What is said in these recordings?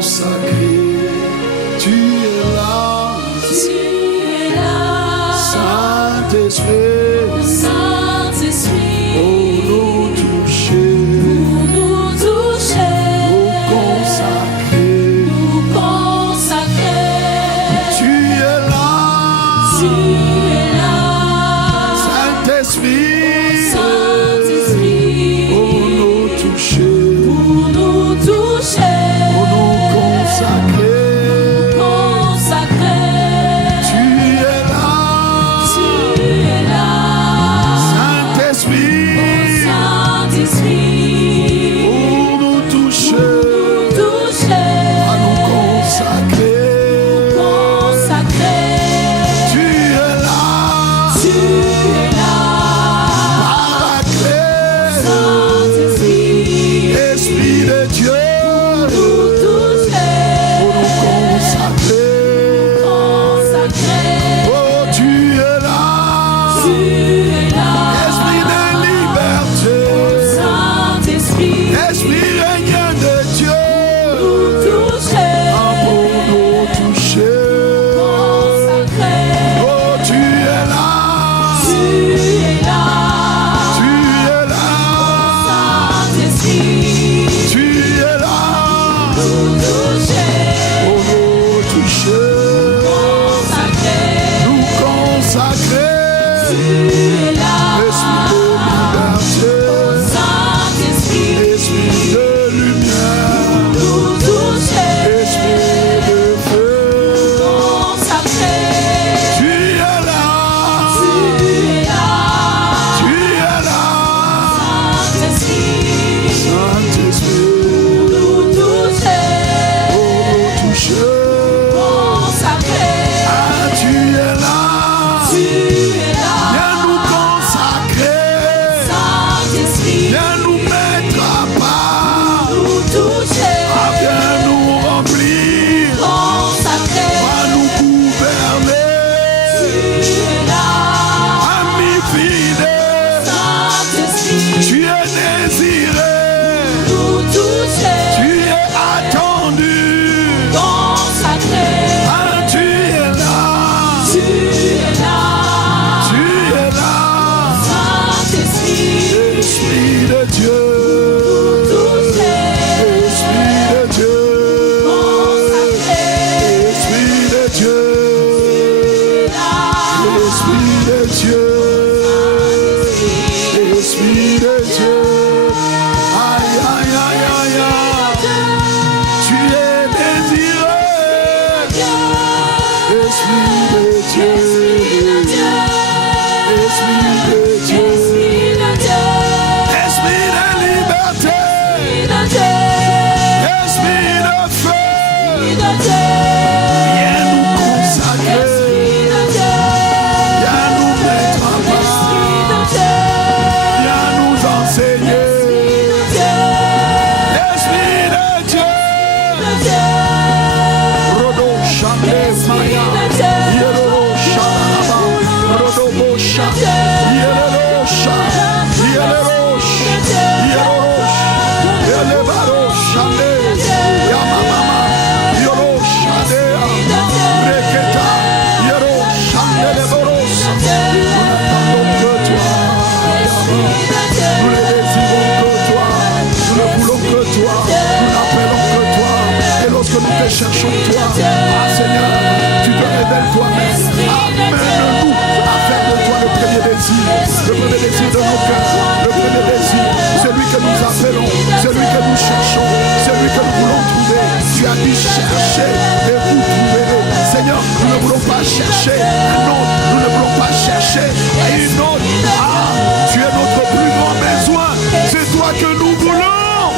consacré. Tu es là, Saint-Esprit, pour nous toucher, nous consacrer. Tu es là, Saint-Esprit, pour nous toucher, pour nous consacrer. Tu es là, Saint-Esprit, pour nous toucher, à nous consacrer. Tu es là, Paraclet, Esprit de Dieu, pour nous consacrer. Oh, tu es là, Esprit de liberté, Esprit régnant de Dieu, pour nous toucher. Oh, tu es là, tu es là, pour nous toucher, nous consacrer. Esprit de lumière, Esprit de feu, tu es là, Saint-Esprit, pour nous toucher. Ah, tu es là, viens nous consacrer, viens nous mettre à part, ah, viens nous remplir, va nous gouverner. Ami fidèle, tu es désiré, tu es attendu. Ah, tu es là, Esprit de Dieu, Esprit de Dieu, Esprit de Dieu, Esprit de Dieu, Esprit de Dieu. Aïe, aïe, aïe, aïe, aïe. Tu es désiré, Esprit de Dieu, Esprit de Dieu, Esprit de liberté, Esprit de feu, viens nous consacrer, viens nous mettre à part, viens nous enseigner. Esprit de Dieu, Rodo Chande Maya, Yero Shalaba, Rodo Bosha, Yero Sha, Yero Sha, Yero Shande, Yamama, Yero Shade, Reketa, Yero Shande de Boros. Nous n'attendons que toi, nous ne désirons que toi, nous ne voulons que toi, nous n'appelons que toi. Et lorsque nous te cherchons toi, ah Seigneur, tu te révèles toi-même. Amène-nous à faire de toi le premier désir de nos cœurs, le premier désir, celui que nous appelons, celui que nous cherchons, celui que nous voulons trouver. Tu as dit chercher et vous trouverez. Seigneur, nous ne voulons pas chercher un autre, nous ne voulons pas chercher une autre. Ah, tu es notre plus grand besoin. C'est toi que nous voulons.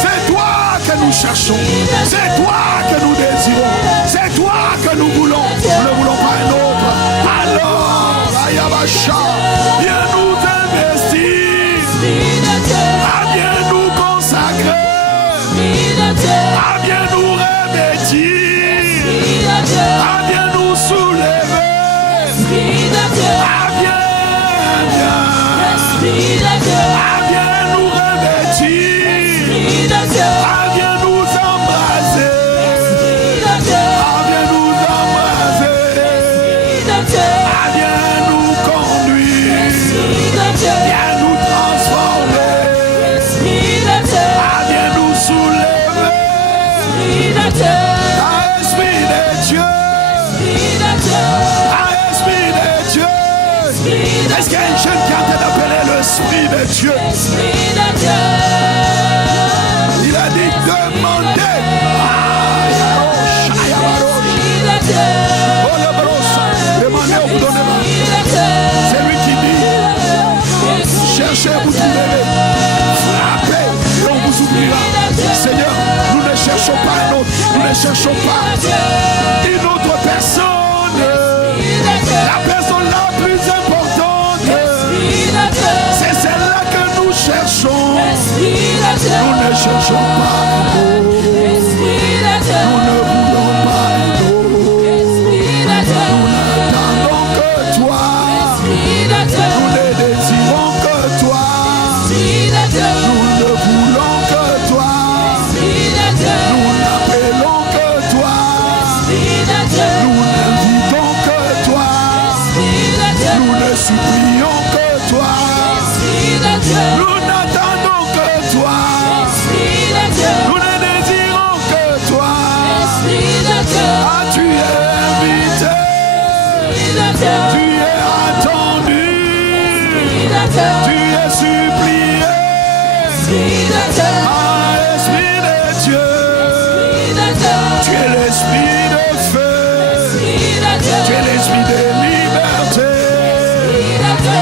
C'est toi que nous cherchons. C'est toi que nous désirons. C'est toi que nous voulons. Nous ne voulons pas un autre. Alors, Ayabasha, viens nous investir. Ah, viens nous consacrer. Ah, viens nous revêtir. Ah, viens nous soulever. Ah, viens. Ah, viens nous revêtir. Ah, viens nous embrasser. Esprit de Dieu. Il a dit demandez. Demandez, on vous donnera. C'est lui qui dit cherchez, vous trouverez. Frappez et on vous ouvrira. Seigneur, nous ne cherchons pas un autre. Nous ne cherchons pas une autre personne. La personne la plus importante, c'est celle-là que nous cherchons. Nous ne cherchons pas un autre. Nous ne voulons pas un autre. Nous n'attendons que toi. Nous ne désirons que toi. Nous ne voulons que toi. Nous n'appelons que toi. Nous n'invitons que toi. Nous ne supplions que toi. Nous n'attendons que toi. Nous ne désirons que toi. Ah, tu es invité. Tu es attendu. Tu es supplié. Ah, Esprit de Dieu. Tu es l'Esprit de feu. Tu es l'Esprit de liberté.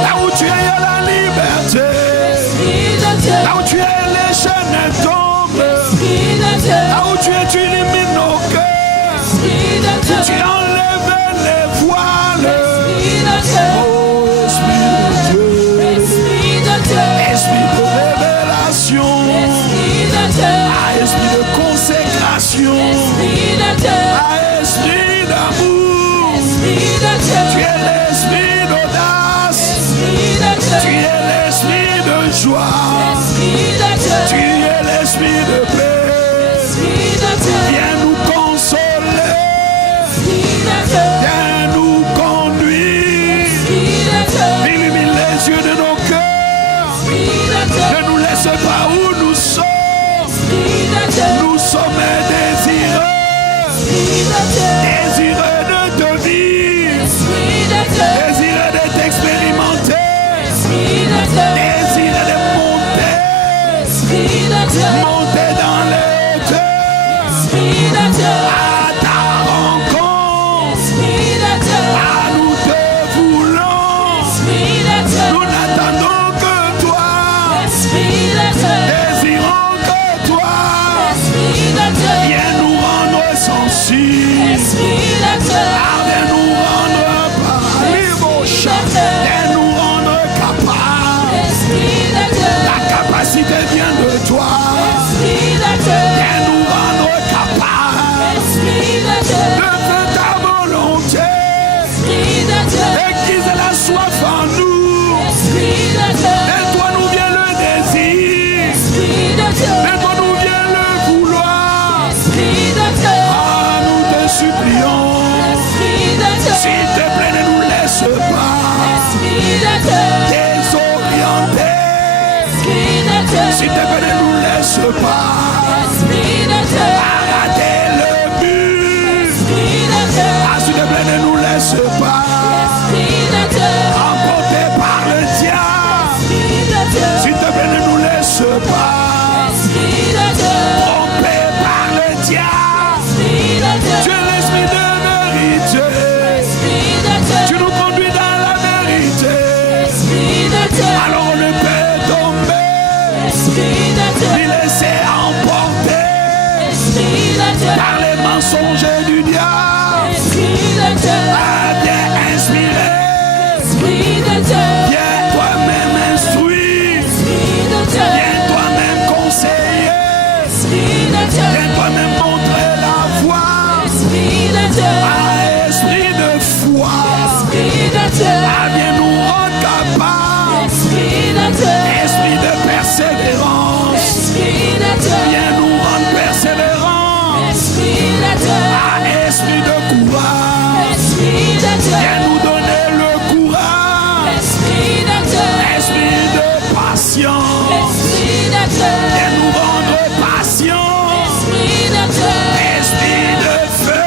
Là où tu es, il y a la liberté. Là où tu es, les chaînes tombent. Là où tu es, tu élimines nos cœurs. Tu enlèves les voiles. Oh, Esprit de Dieu. Esprit de révélation. Ah, esprit de consécration. Ah, esprit d'amour. Tu es l'esprit d'audace. Tu es l'esprit de joie. Tu es l'esprit de paix. Viens nous consoler. Viens nous conduire. Illumine les yeux de nos cœurs. Ne nous laisse pas où nous sommes. Nous sommes désireux. Désireux de te vivre. Désireux de t'expérimenter. Désireux de monter. Monter dans les hauteurs. À ta rencontre. Ah, nous te voulons. Nous n'attendons que toi. Désirons que toi. Viens nous rendre sensibles. Ah, viens nous rendre paralysés. Viens nous rendre capables. La capacité vient de toi. Viens nous rendre capables de faire ta volonté. Aiguise la soif en nous. De toi nous vient le désir. De toi nous vient le vouloir. Ah, nous te supplions. S'il te plaît, ne nous laisse pas désorienter. S'il te plaît, ne nous laisse pas arrêter le but. Ah, s'il te plaît, ne nous laisse pas emporter par le diable. S'il te plaît, ne nous laisse pas tromper par le diable. Tu es l'esprit de vérité. Tu nous conduis dans la vérité. Alors on ne peut tomber ni laisser emporter par les mensonges du diable. Ah, bien inspiré. Viens toi-même instruire. Viens toi-même conseiller. Viens toi-même montrer la voie. Ah, esprit de foi. Ah, viens nous rendre capables. Esprit de persévérance. Viens nous rendre persévérants. Ah, esprit de courage. Viens nous donner le courage. Esprit de patience. Viens nous rendre patients. Esprit de feu.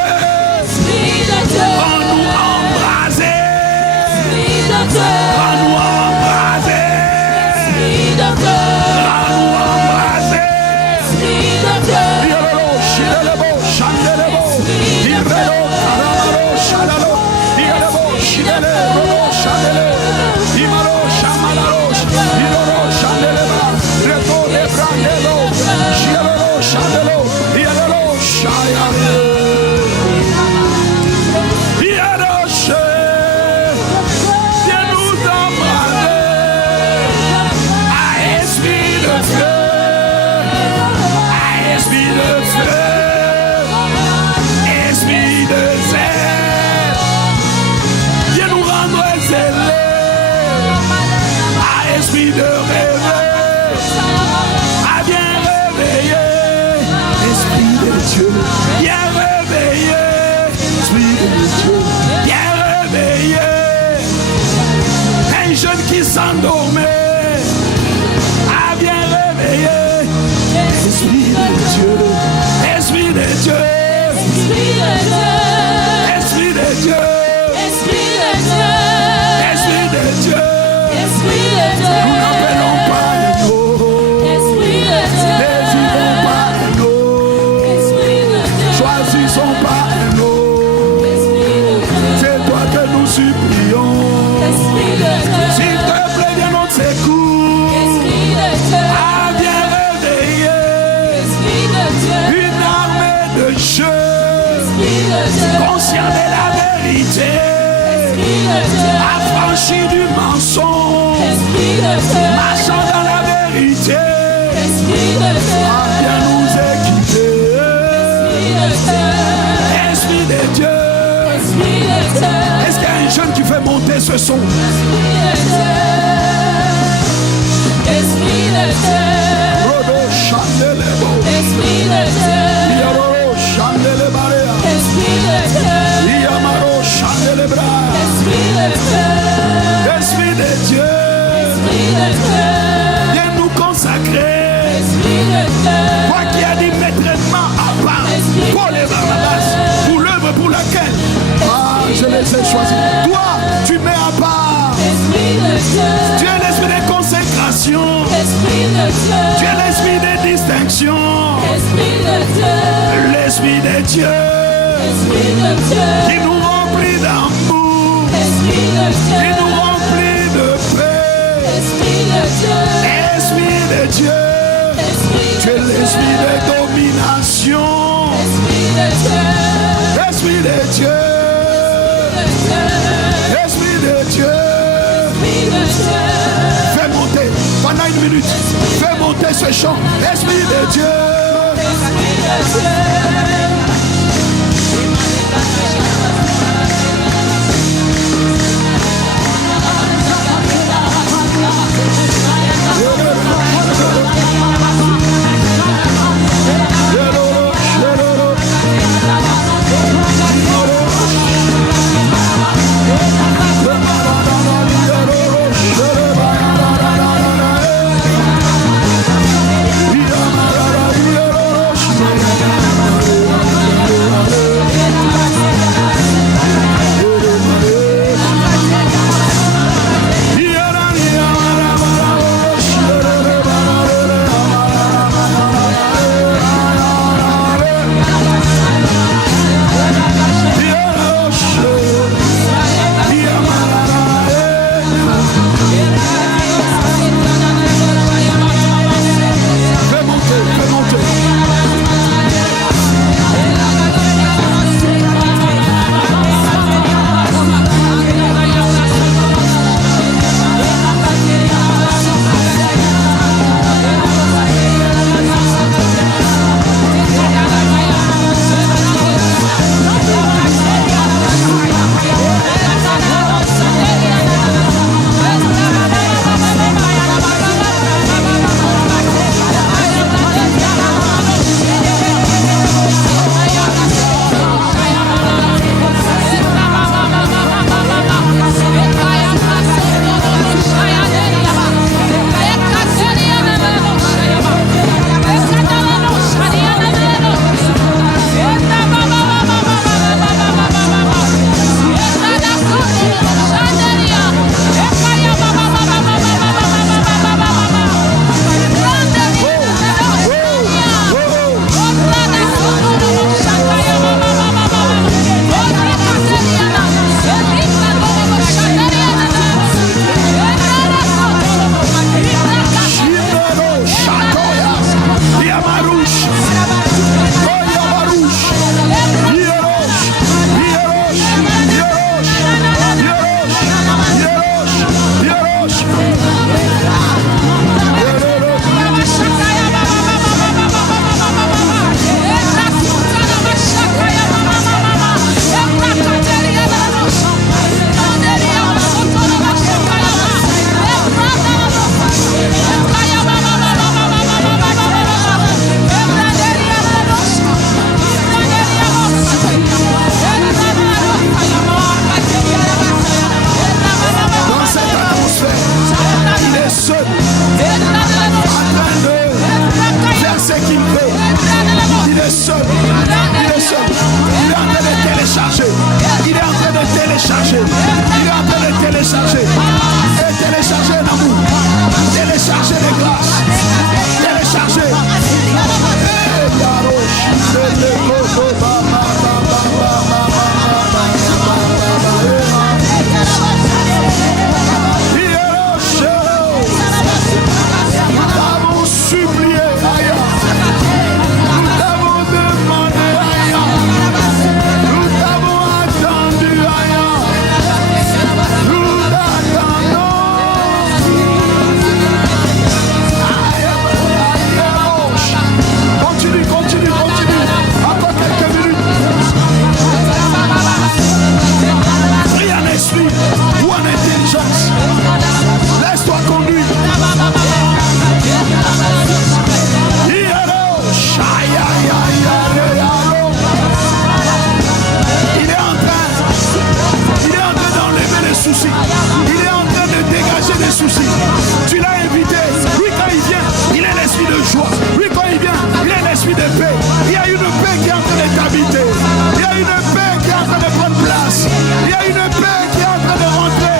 Rends-nous embrasés. Rends-nous embrasés. S'endormait, a bien réveillé. Esprit de Dieu, Esprit de Dieu, Esprit de Dieu, Esprit de Dieu, Esprit de Dieu, Esprit de Dieu. Nous n'appelons pas nous, désirons pas nous, choisissons pas nous. C'est toi que nous supplions. S'il te plaît, viens notre secours. A bien réveillé une armée de jeux, conscient de la vérité, affranchi du mensonge, marchant dans la vérité, a bien nous équiper. Esprit de Dieu. Est-ce qu'il y a un jeune qui fait monter ce son? Esprit de Dieu, Rodo Chandelebo, Esprit de Dieu, Yaro Chandelebarea, Esprit de Dieu, Yamaro Chandelebra, Esprit de Dieu, Esprit de Dieu, Esprit de Dieu, viens nous consacrer. Esprit de Dieu, Toi qui as dit mettre main à part pour les Barnabas, pour l'œuvre pour laquelle je les ai choisis. Toi, tu mets à part. Esprit de Dieu, Tu es l'esprit de consécration. Esprit de Dieu, Tu es l'esprit de distinction. Esprit de Dieu, L'esprit de Dieu Esprit de Dieu, qui nous remplit d'amour, Esprit de qui Dieu, nous remplit de paix. Esprit de Dieu, Esprit de Dieu, tu es l'esprit de domination. Esprit de Dieu, Esprit de Dieu, Esprit de Dieu, Esprit de Dieu, fais monter pendant une minute, fais monter ce chant. Esprit de Dieu, Esprit de Dieu. Yamara Aïe, aïe, aïe, aïe, aïe, aïe. Il est en train d'enlever les soucis. Il est en train de dégager les soucis. Tu l'as invité. Lui, quand il vient, il est l'esprit de joie. Lui, quand il vient, il est l'esprit de paix. Il y a une paix qui est en train de t'habiter. Il y a une paix qui est en train de prendre place. Il y a une paix qui est en train de rentrer.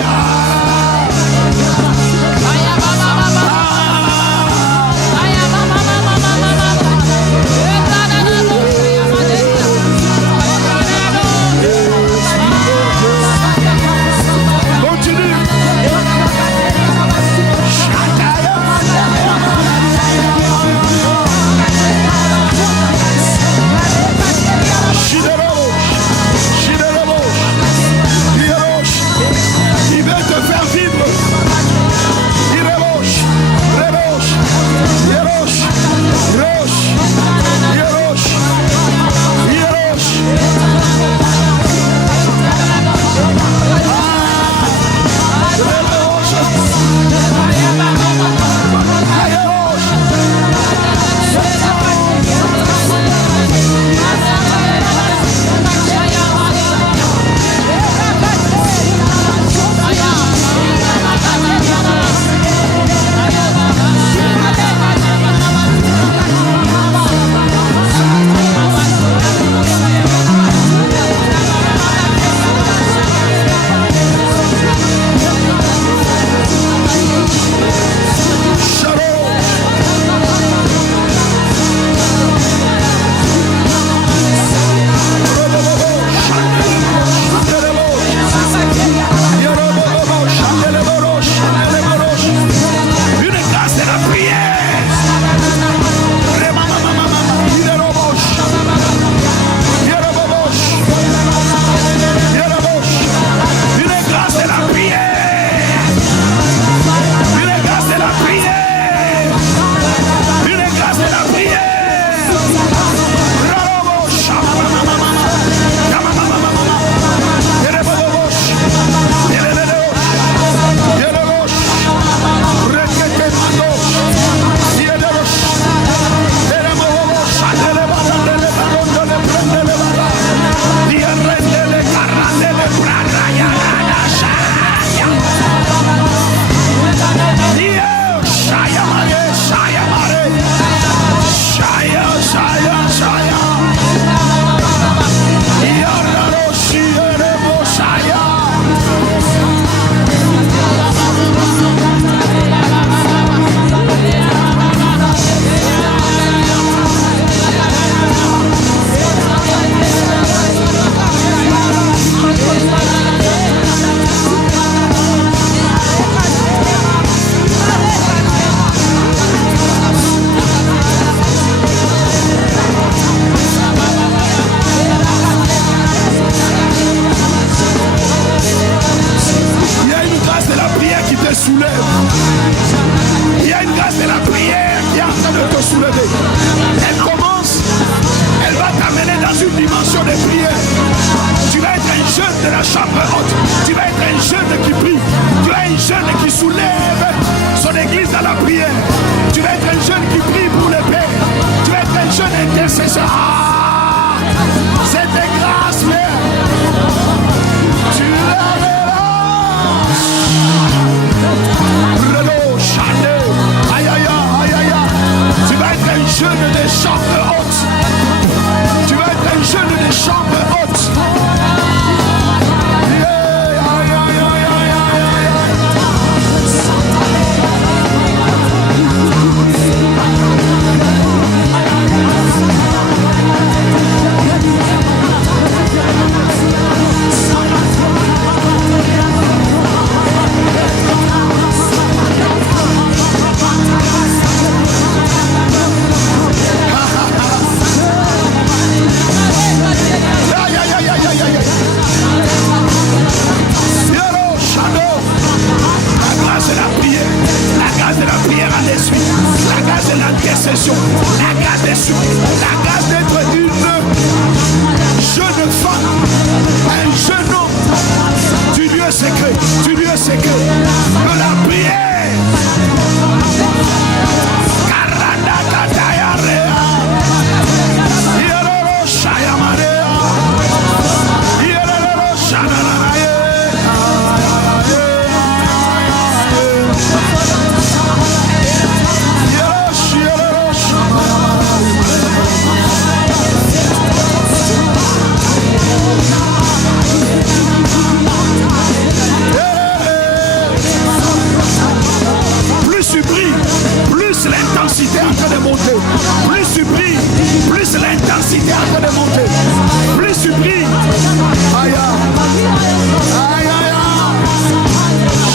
Tu vas être un jeune des chambres hautes. Yeah. théâtre de monter. Plus tu pries. Aïe, aïe, aïe,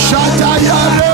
Chataïale.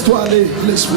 Laisse-toi aller, l'esprit.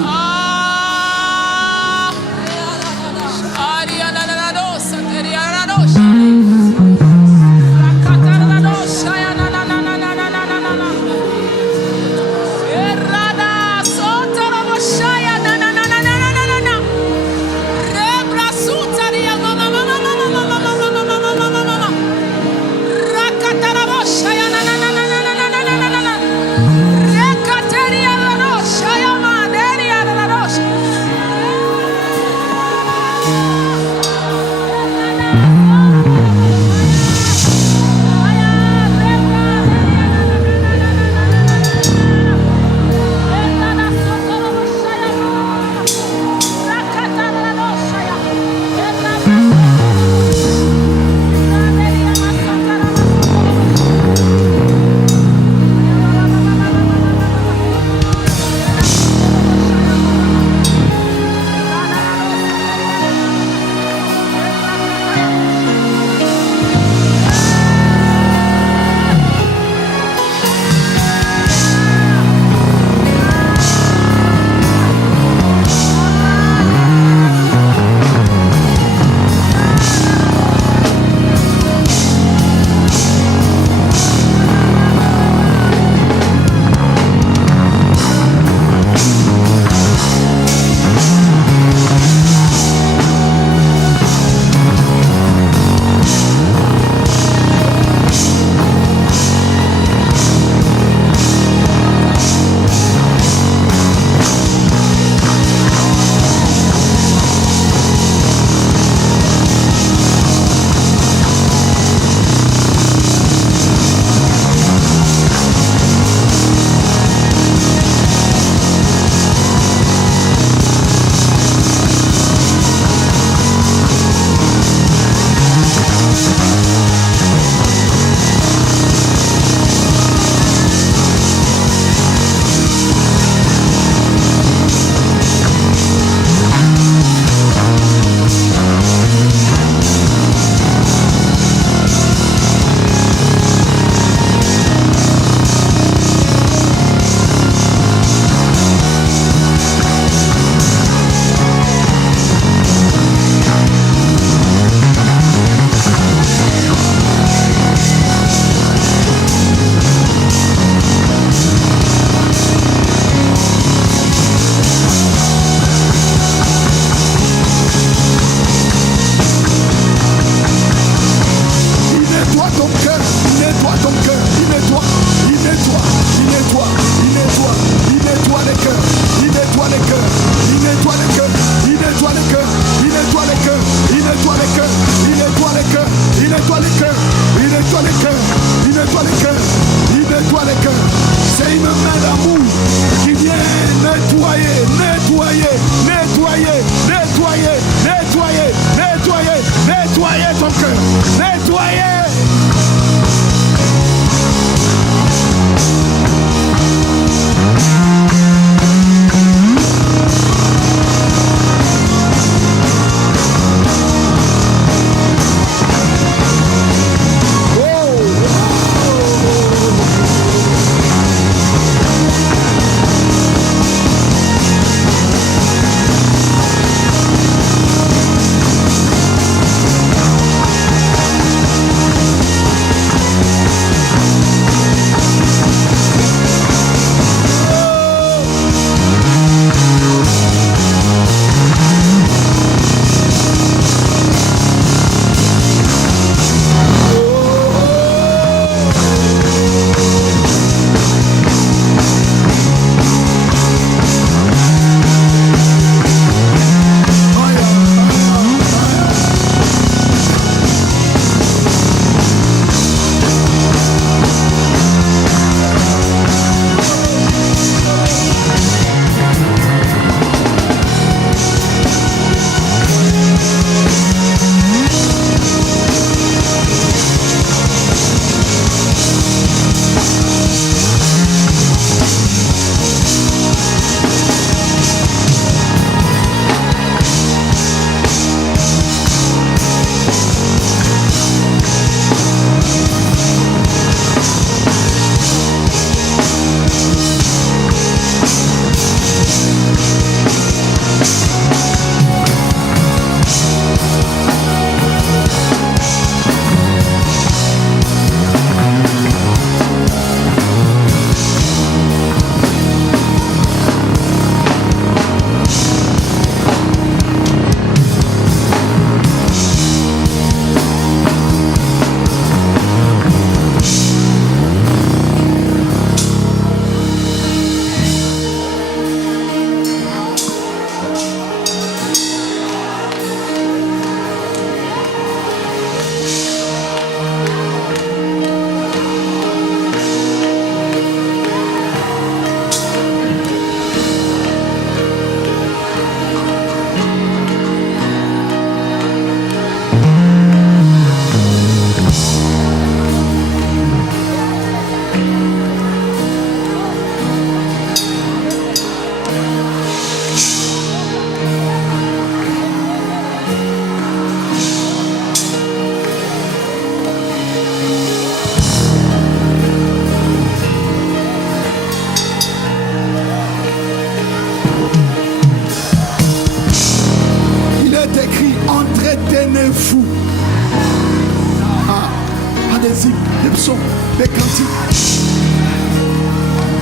sons, des cantiques.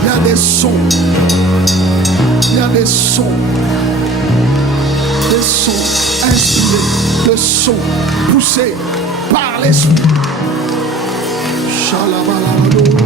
Il y a des sons. Il y a des sons. Des sons inspirés, des sons poussés par l'esprit. Shalabalalo.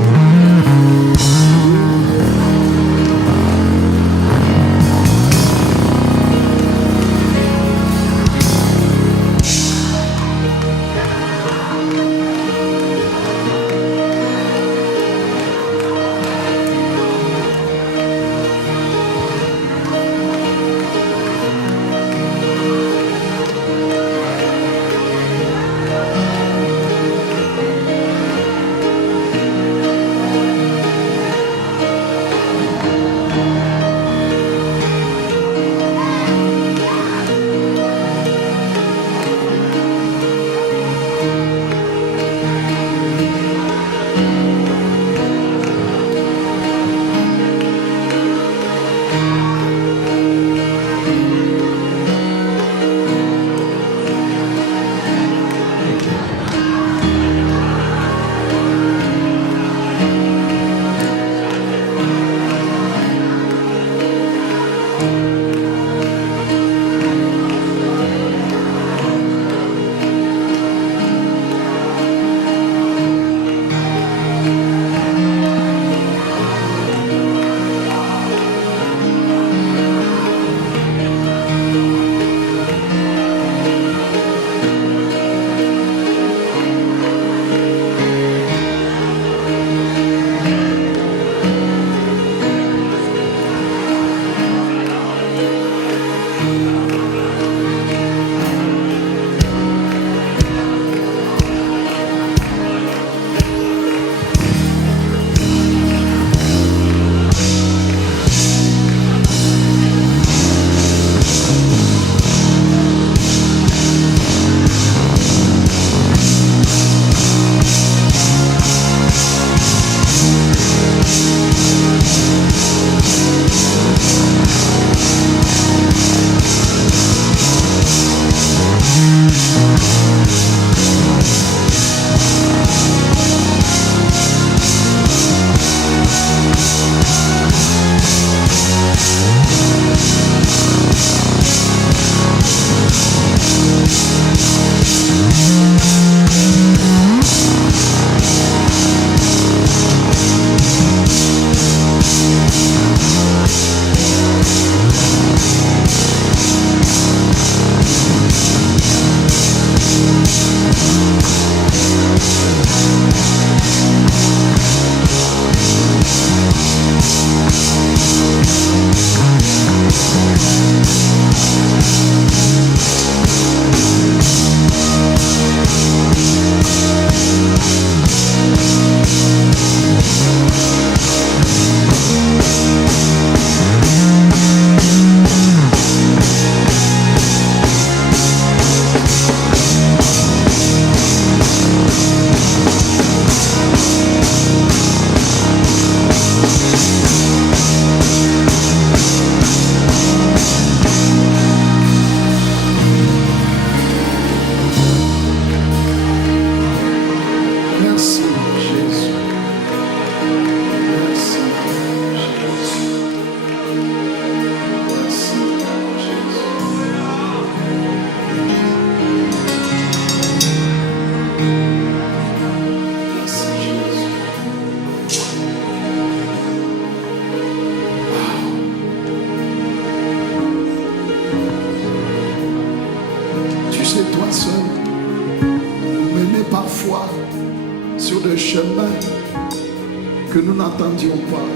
que nous n'attendions pas.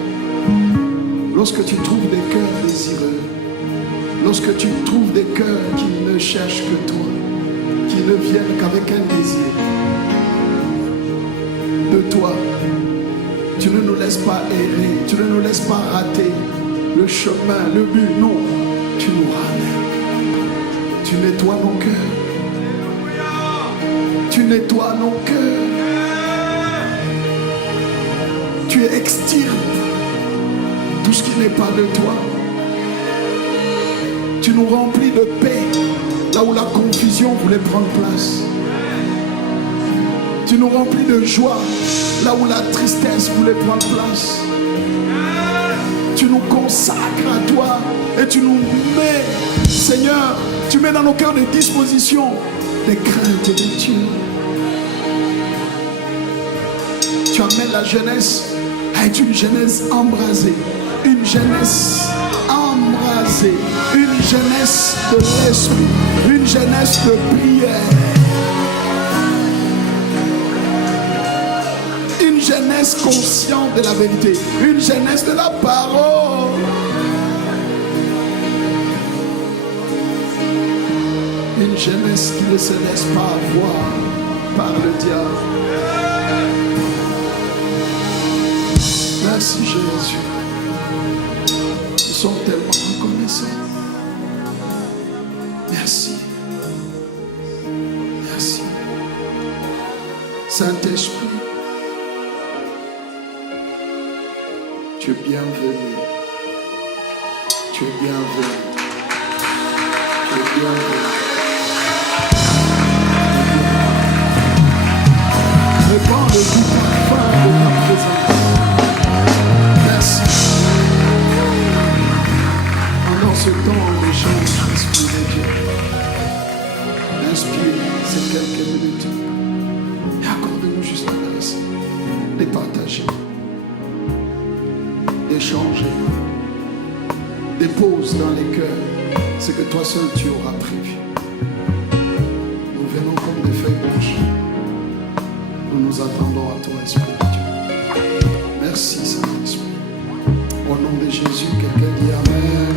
Lorsque tu trouves des cœurs désireux, lorsque tu trouves des cœurs qui ne cherchent que toi, qui ne viennent qu'avec un désir de toi, tu ne nous laisses pas errer, tu ne nous laisses pas rater le chemin, le but. Non, tu nous ramènes. Tu nettoies nos cœurs. Tu nettoies nos cœurs. Tu extirpes tout ce qui n'est pas de toi. Tu nous remplis de paix là où la confusion voulait prendre place. Tu nous remplis de joie là où la tristesse voulait prendre place. Tu nous consacres à toi et tu nous mets, Seigneur, tu mets dans nos cœurs des dispositions, des craintes de Dieu. Tu amènes la jeunesse à être une jeunesse embrasée, une jeunesse embrasée, une jeunesse de l'esprit, une jeunesse de prière, une jeunesse consciente de la vérité, une jeunesse de la parole. Une jeunesse qui ne se laisse pas avoir par le diable. Merci Jésus. Nous sommes tellement reconnaissants. Merci. Merci. Saint-Esprit, tu es bienvenu. Tu es bienvenu. Tu es bienvenu. Répands le goût parfum de ta présence. Merci. Pendant ce temps, les gens inspirent Dieu. Inspire ces quelques minutes. Et accorde-nous juste la grâce de partager, d'échanger. Dépose dans les cœurs ce que toi seul tu auras prévu. Nous venons comme des feuilles blanches. Nous nous attendons à toi, Esprit de Dieu. Merci, Saint-Esprit. Au nom de Jésus, quelqu'un dit Amen.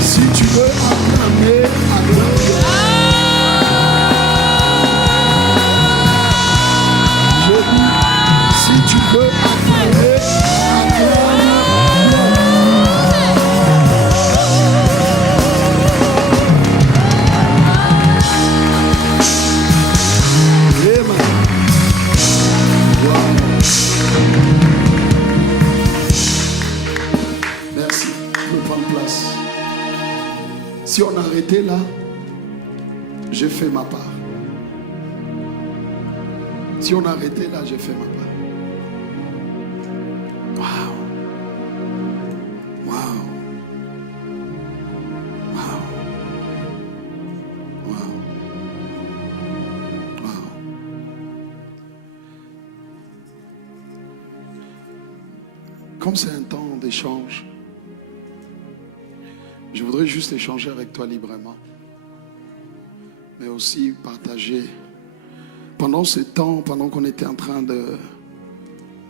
Si tu veux acclamer, acclame. Je dis, si tu veux acclamer, acclame. Merci, je peux prendre place. Si on arrêtait là, j'ai fait ma part. Si on arrêtait là, j'ai fait ma part. Waouh! Waouh! Waouh! Waouh! Waouh! Comme c'est un temps d'échange, je voudrais juste échanger avec toi librement, mais aussi partager. Pendant ce temps, pendant qu'on était en train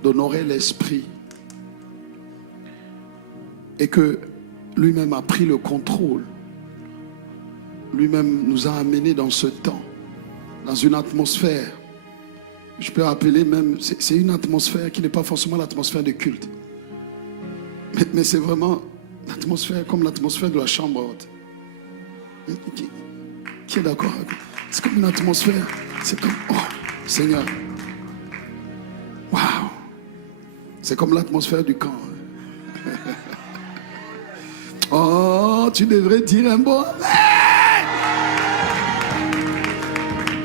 d'honorer l'Esprit, et que lui-même a pris le contrôle, lui-même nous a amenés dans ce temps, dans une atmosphère, je peux appeler même, c'est une atmosphère qui n'est pas forcément l'atmosphère de culte, mais c'est vraiment l'atmosphère comme l'atmosphère de la chambre haute. Qui est d'accord avec moi? C'est comme une atmosphère, c'est comme, oh Seigneur, waouh, c'est comme l'atmosphère du camp. Oh, tu devrais dire un bon amen.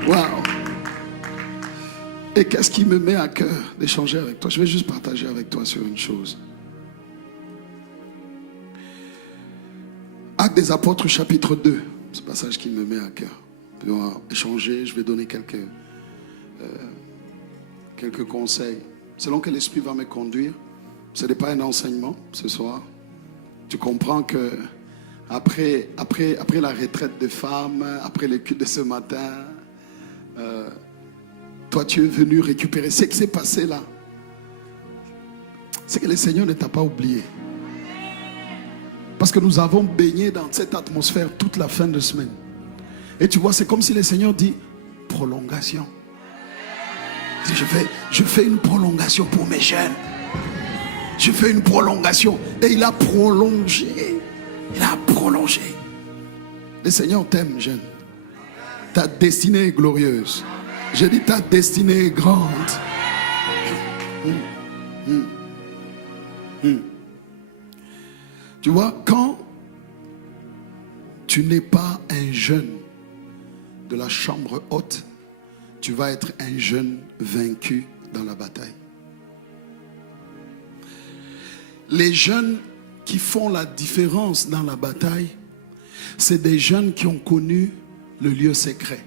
Waouh. Et qu'est-ce qui me met à cœur d'échanger avec toi? Je vais juste partager avec toi sur une chose. Actes des Apôtres, chapitre 2. Ce passage qui me met à cœur. Puis on va échanger, je vais donner quelques conseils. Selon que l'Esprit va me conduire. Ce n'est pas un enseignement ce soir. Tu comprends que après la retraite de femmes, après le culte de ce matin, toi tu es venu récupérer. Ce qui s'est passé là, c'est que le Seigneur ne t'a pas oublié. Parce que nous avons baigné dans cette atmosphère toute la fin de semaine. Et tu vois, c'est comme si le Seigneur dit prolongation. Je fais une prolongation pour mes jeunes. Je fais une prolongation. Et il a prolongé. Il a prolongé. Le Seigneur t'aime, jeune. Ta destinée est glorieuse. Je dis ta destinée est grande. Tu vois, quand tu n'es pas un jeune de la chambre haute, tu vas être un jeune vaincu dans la bataille. Les jeunes qui font la différence dans la bataille, c'est des jeunes qui ont connu le lieu secret.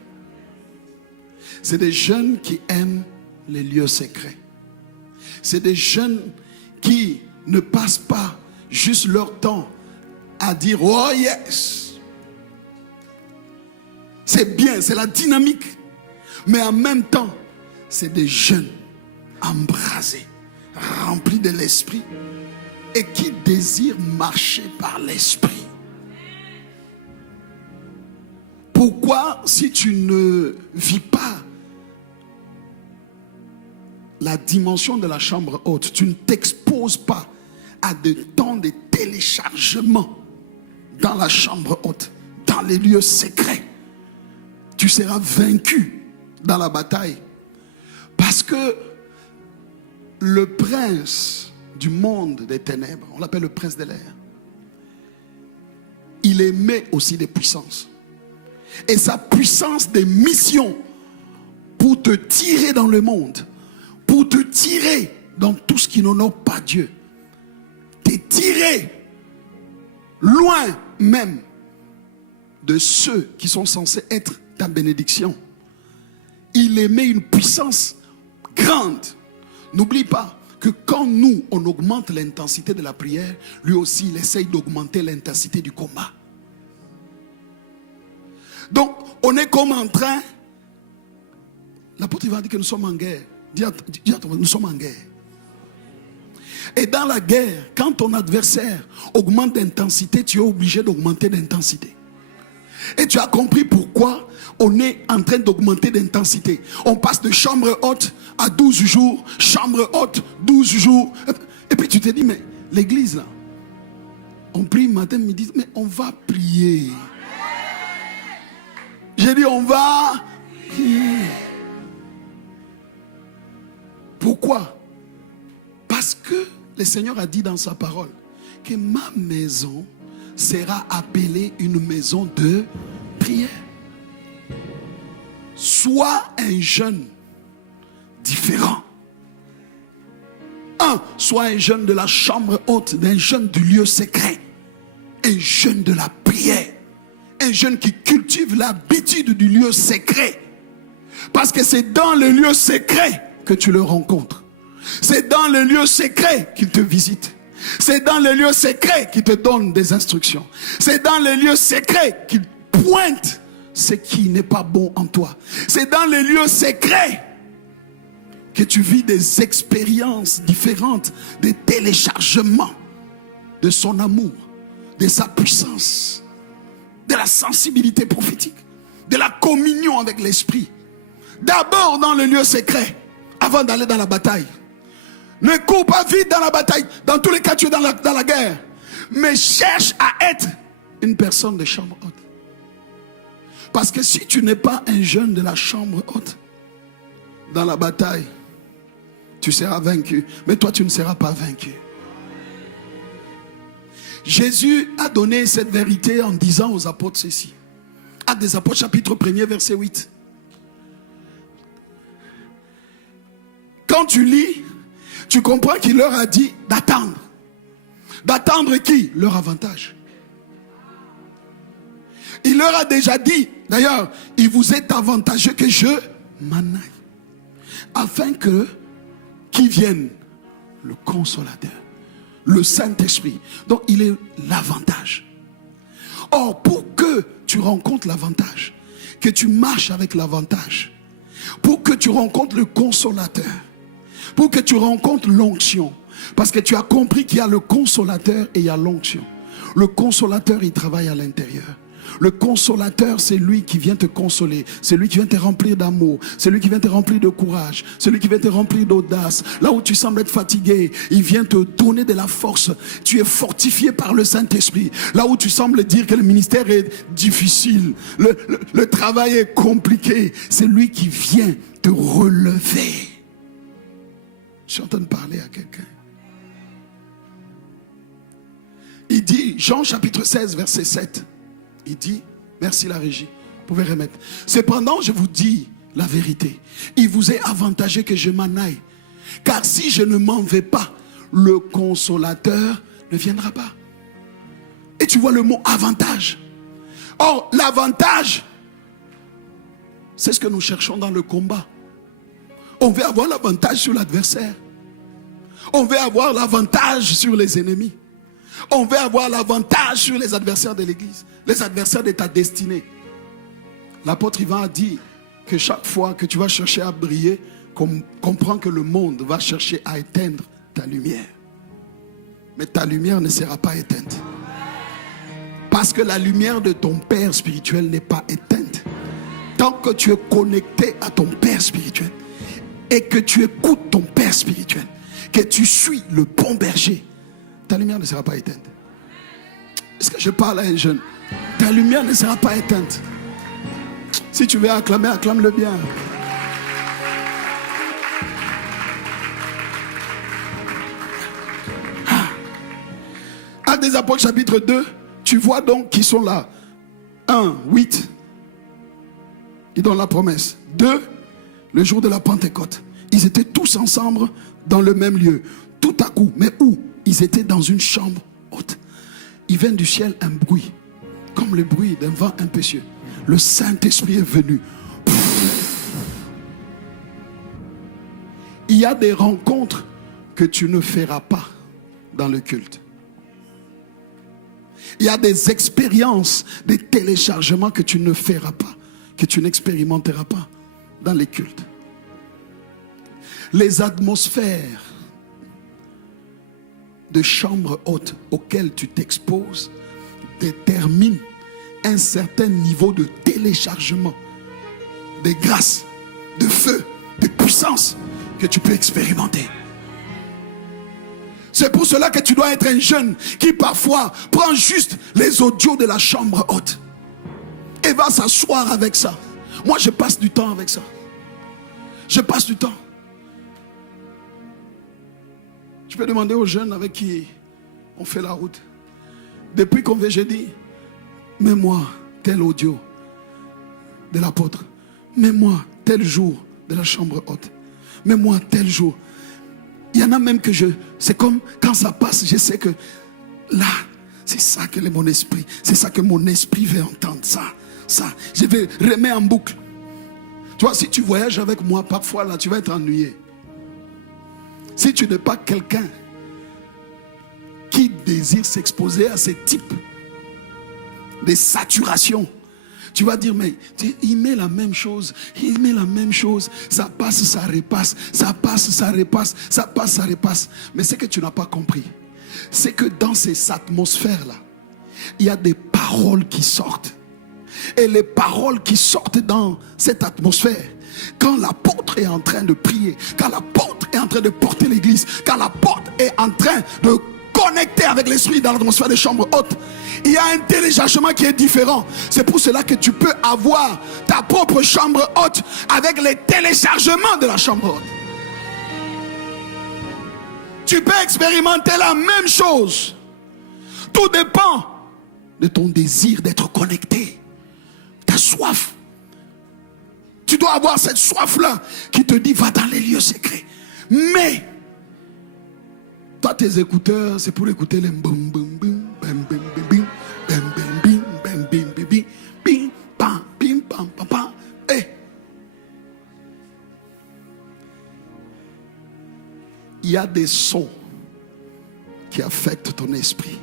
C'est des jeunes qui aiment les lieux secrets. C'est des jeunes qui ne passent pas juste leur temps à dire « Oh yes !» C'est bien, c'est la dynamique. Mais en même temps, c'est des jeunes embrasés, remplis de l'esprit et qui désirent marcher par l'esprit. Pourquoi, si tu ne vis pas la dimension de la chambre haute, tu ne t'exposes pas à des temps de téléchargement dans la chambre haute, dans les lieux secrets, tu seras vaincu dans la bataille. Parce que le prince du monde des ténèbres, on l'appelle le prince de l'air, il émet aussi des puissances. Et sa puissance des missions pour te tirer dans le monde, pour te tirer dans tout ce qui n'honore pas Dieu, te tirer loin même de ceux qui sont censés être ta bénédiction. Il émet une puissance grande. N'oublie pas que quand nous, on augmente l'intensité de la prière, lui aussi, il essaye d'augmenter l'intensité du combat. Donc, on est comme en train... L'apôtre va dire que nous sommes en guerre. Dis à toi, nous sommes en guerre. Et dans la guerre, quand ton adversaire augmente d'intensité, tu es obligé d'augmenter d'intensité. Et tu as compris pourquoi on est en train d'augmenter d'intensité. On passe de chambre haute à 12 jours, chambre haute, 12 jours. Et puis tu te dis, mais l'église là, on prie matin, midi, mais on va prier. J'ai dit, on va prier. Pourquoi? Parce que le Seigneur a dit dans sa parole que ma maison sera appelée une maison de prière. Sois un jeune différent. Sois un jeune de la chambre haute, d'un jeune du lieu secret, un jeune de la prière, un jeune qui cultive l'habitude du lieu secret. Parce que c'est dans le lieu secret que tu le rencontres. C'est dans le lieu secret qu'il te visite. C'est dans les lieux secrets qu'il te donne des instructions. C'est dans les lieux secrets qu'il pointe ce qui n'est pas bon en toi. C'est dans les lieux secrets que tu vis des expériences différentes, des téléchargements de son amour, de sa puissance, de la sensibilité prophétique, de la communion avec l'esprit. D'abord dans le lieu secret, avant d'aller dans la bataille. Ne cours pas vite dans la bataille. Dans tous les cas, tu es dans la guerre. Mais cherche à être une personne de chambre haute. Parce que si tu n'es pas un jeune de la chambre haute, dans la bataille, tu seras vaincu. Mais toi, tu ne seras pas vaincu. Jésus a donné cette vérité en disant aux apôtres ceci. Actes des Apôtres, chapitre 1er, verset 8. Quand tu lis, tu comprends qu'il leur a dit d'attendre. D'attendre qui? Leur avantage. Il leur a déjà dit, d'ailleurs, il vous est avantageux que je m'en aille. Afin que, qui vienne? Le Consolateur, le Saint-Esprit. Donc il est l'avantage. Or, pour que tu rencontres l'avantage, que tu marches avec l'avantage, pour que tu rencontres le Consolateur, pour que tu rencontres l'onction, parce que tu as compris qu'il y a le Consolateur et il y a l'onction. Le Consolateur, il travaille à l'intérieur. Le Consolateur, c'est lui qui vient te consoler. C'est lui qui vient te remplir d'amour. C'est lui qui vient te remplir de courage. C'est lui qui vient te remplir d'audace. Là où tu sembles être fatigué, il vient te donner de la force. Tu es fortifié par le Saint-Esprit. Là où tu sembles dire que le ministère est difficile, le travail est compliqué, c'est lui qui vient te relever. Je suis en train de parler à quelqu'un. Il dit, Jean chapitre 16, verset 7. Il dit, merci la régie. Vous pouvez remettre. Cependant, je vous dis la vérité. Il vous est avantageux que je m'en aille. Car si je ne m'en vais pas, le consolateur ne viendra pas. Et tu vois le mot avantage. Or, l'avantage, c'est ce que nous cherchons dans le combat. On veut avoir l'avantage sur l'adversaire. On veut avoir l'avantage sur les ennemis. On veut avoir l'avantage sur les adversaires de l'église, les adversaires de ta destinée. L'apôtre Ivan a dit que chaque fois que tu vas chercher à briller, comprends que le monde va chercher à éteindre ta lumière. Mais ta lumière ne sera pas éteinte. Parce que la lumière de ton Père spirituel n'est pas éteinte. Tant que tu es connecté à ton Père spirituel et que tu écoutes ton Père spirituel, que tu suis le bon berger, ta lumière ne sera pas éteinte. Est-ce que je parle à un jeune? Ta lumière ne sera pas éteinte. Si tu veux acclamer, acclame-le bien. Actes des Apôtres chapitre 2, tu vois donc qui sont là. 1, 8. Il donne la promesse. 2, le jour de la Pentecôte. Ils étaient tous ensemble dans le même lieu. Tout à coup, mais où? Ils étaient dans une chambre haute. Il vient du ciel un bruit, comme le bruit d'un vent impétueux. Le Saint-Esprit est venu. Il y a des rencontres que tu ne feras pas dans le culte. Il y a des expériences, des téléchargements que tu ne feras pas, que tu n'expérimenteras pas dans les cultes. Les atmosphères de chambre haute auxquelles tu t'exposes déterminent un certain niveau de téléchargement, de grâce, de feu, de puissance que tu peux expérimenter. C'est pour cela que tu dois être un jeune qui parfois prend juste les audios de la chambre haute et va s'asseoir avec ça. Moi, je passe du temps avec ça. Je passe du temps. Je peux demander aux jeunes avec qui on fait la route. Depuis qu'on vient, j'ai dit, mets-moi tel audio de l'apôtre. Mets-moi tel jour de la chambre haute. Mets-moi tel jour. Il y en a même que c'est comme quand ça passe, je sais que là, c'est ça que mon esprit, c'est ça que mon esprit veut entendre. Ça, je vais remettre en boucle. Tu vois, si tu voyages avec moi, parfois là, tu vas être ennuyé. Si tu n'es pas quelqu'un qui désire s'exposer à ce type de saturation, tu vas dire, mais il met la même chose, il met la même chose, ça passe, ça repasse, ça passe, ça repasse, ça passe, ça repasse. Mais ce que tu n'as pas compris, c'est que dans ces atmosphères-là, il y a des paroles qui sortent. Et les paroles qui sortent dans cette atmosphère, quand l'apôtre est en train de prier, quand l'apôtre est en train de porter l'église, quand l'apôtre est en train de connecter avec l'esprit dans l'atmosphère des chambres hautes, il y a un téléchargement qui est différent. C'est pour cela que tu peux avoir ta propre chambre haute avec les téléchargements de la chambre haute. Tu peux expérimenter la même chose. Tout dépend de ton désir d'être connecté. Ta soif. Tu dois avoir cette soif-là qui te dit va dans les lieux secrets. Mais toi, tes écouteurs, c'est pour écouter les boum boum boum bam bam bim bam bam bim bam bim bim bim pam bim pam pam pam. Il y a des sons qui affectent ton esprit.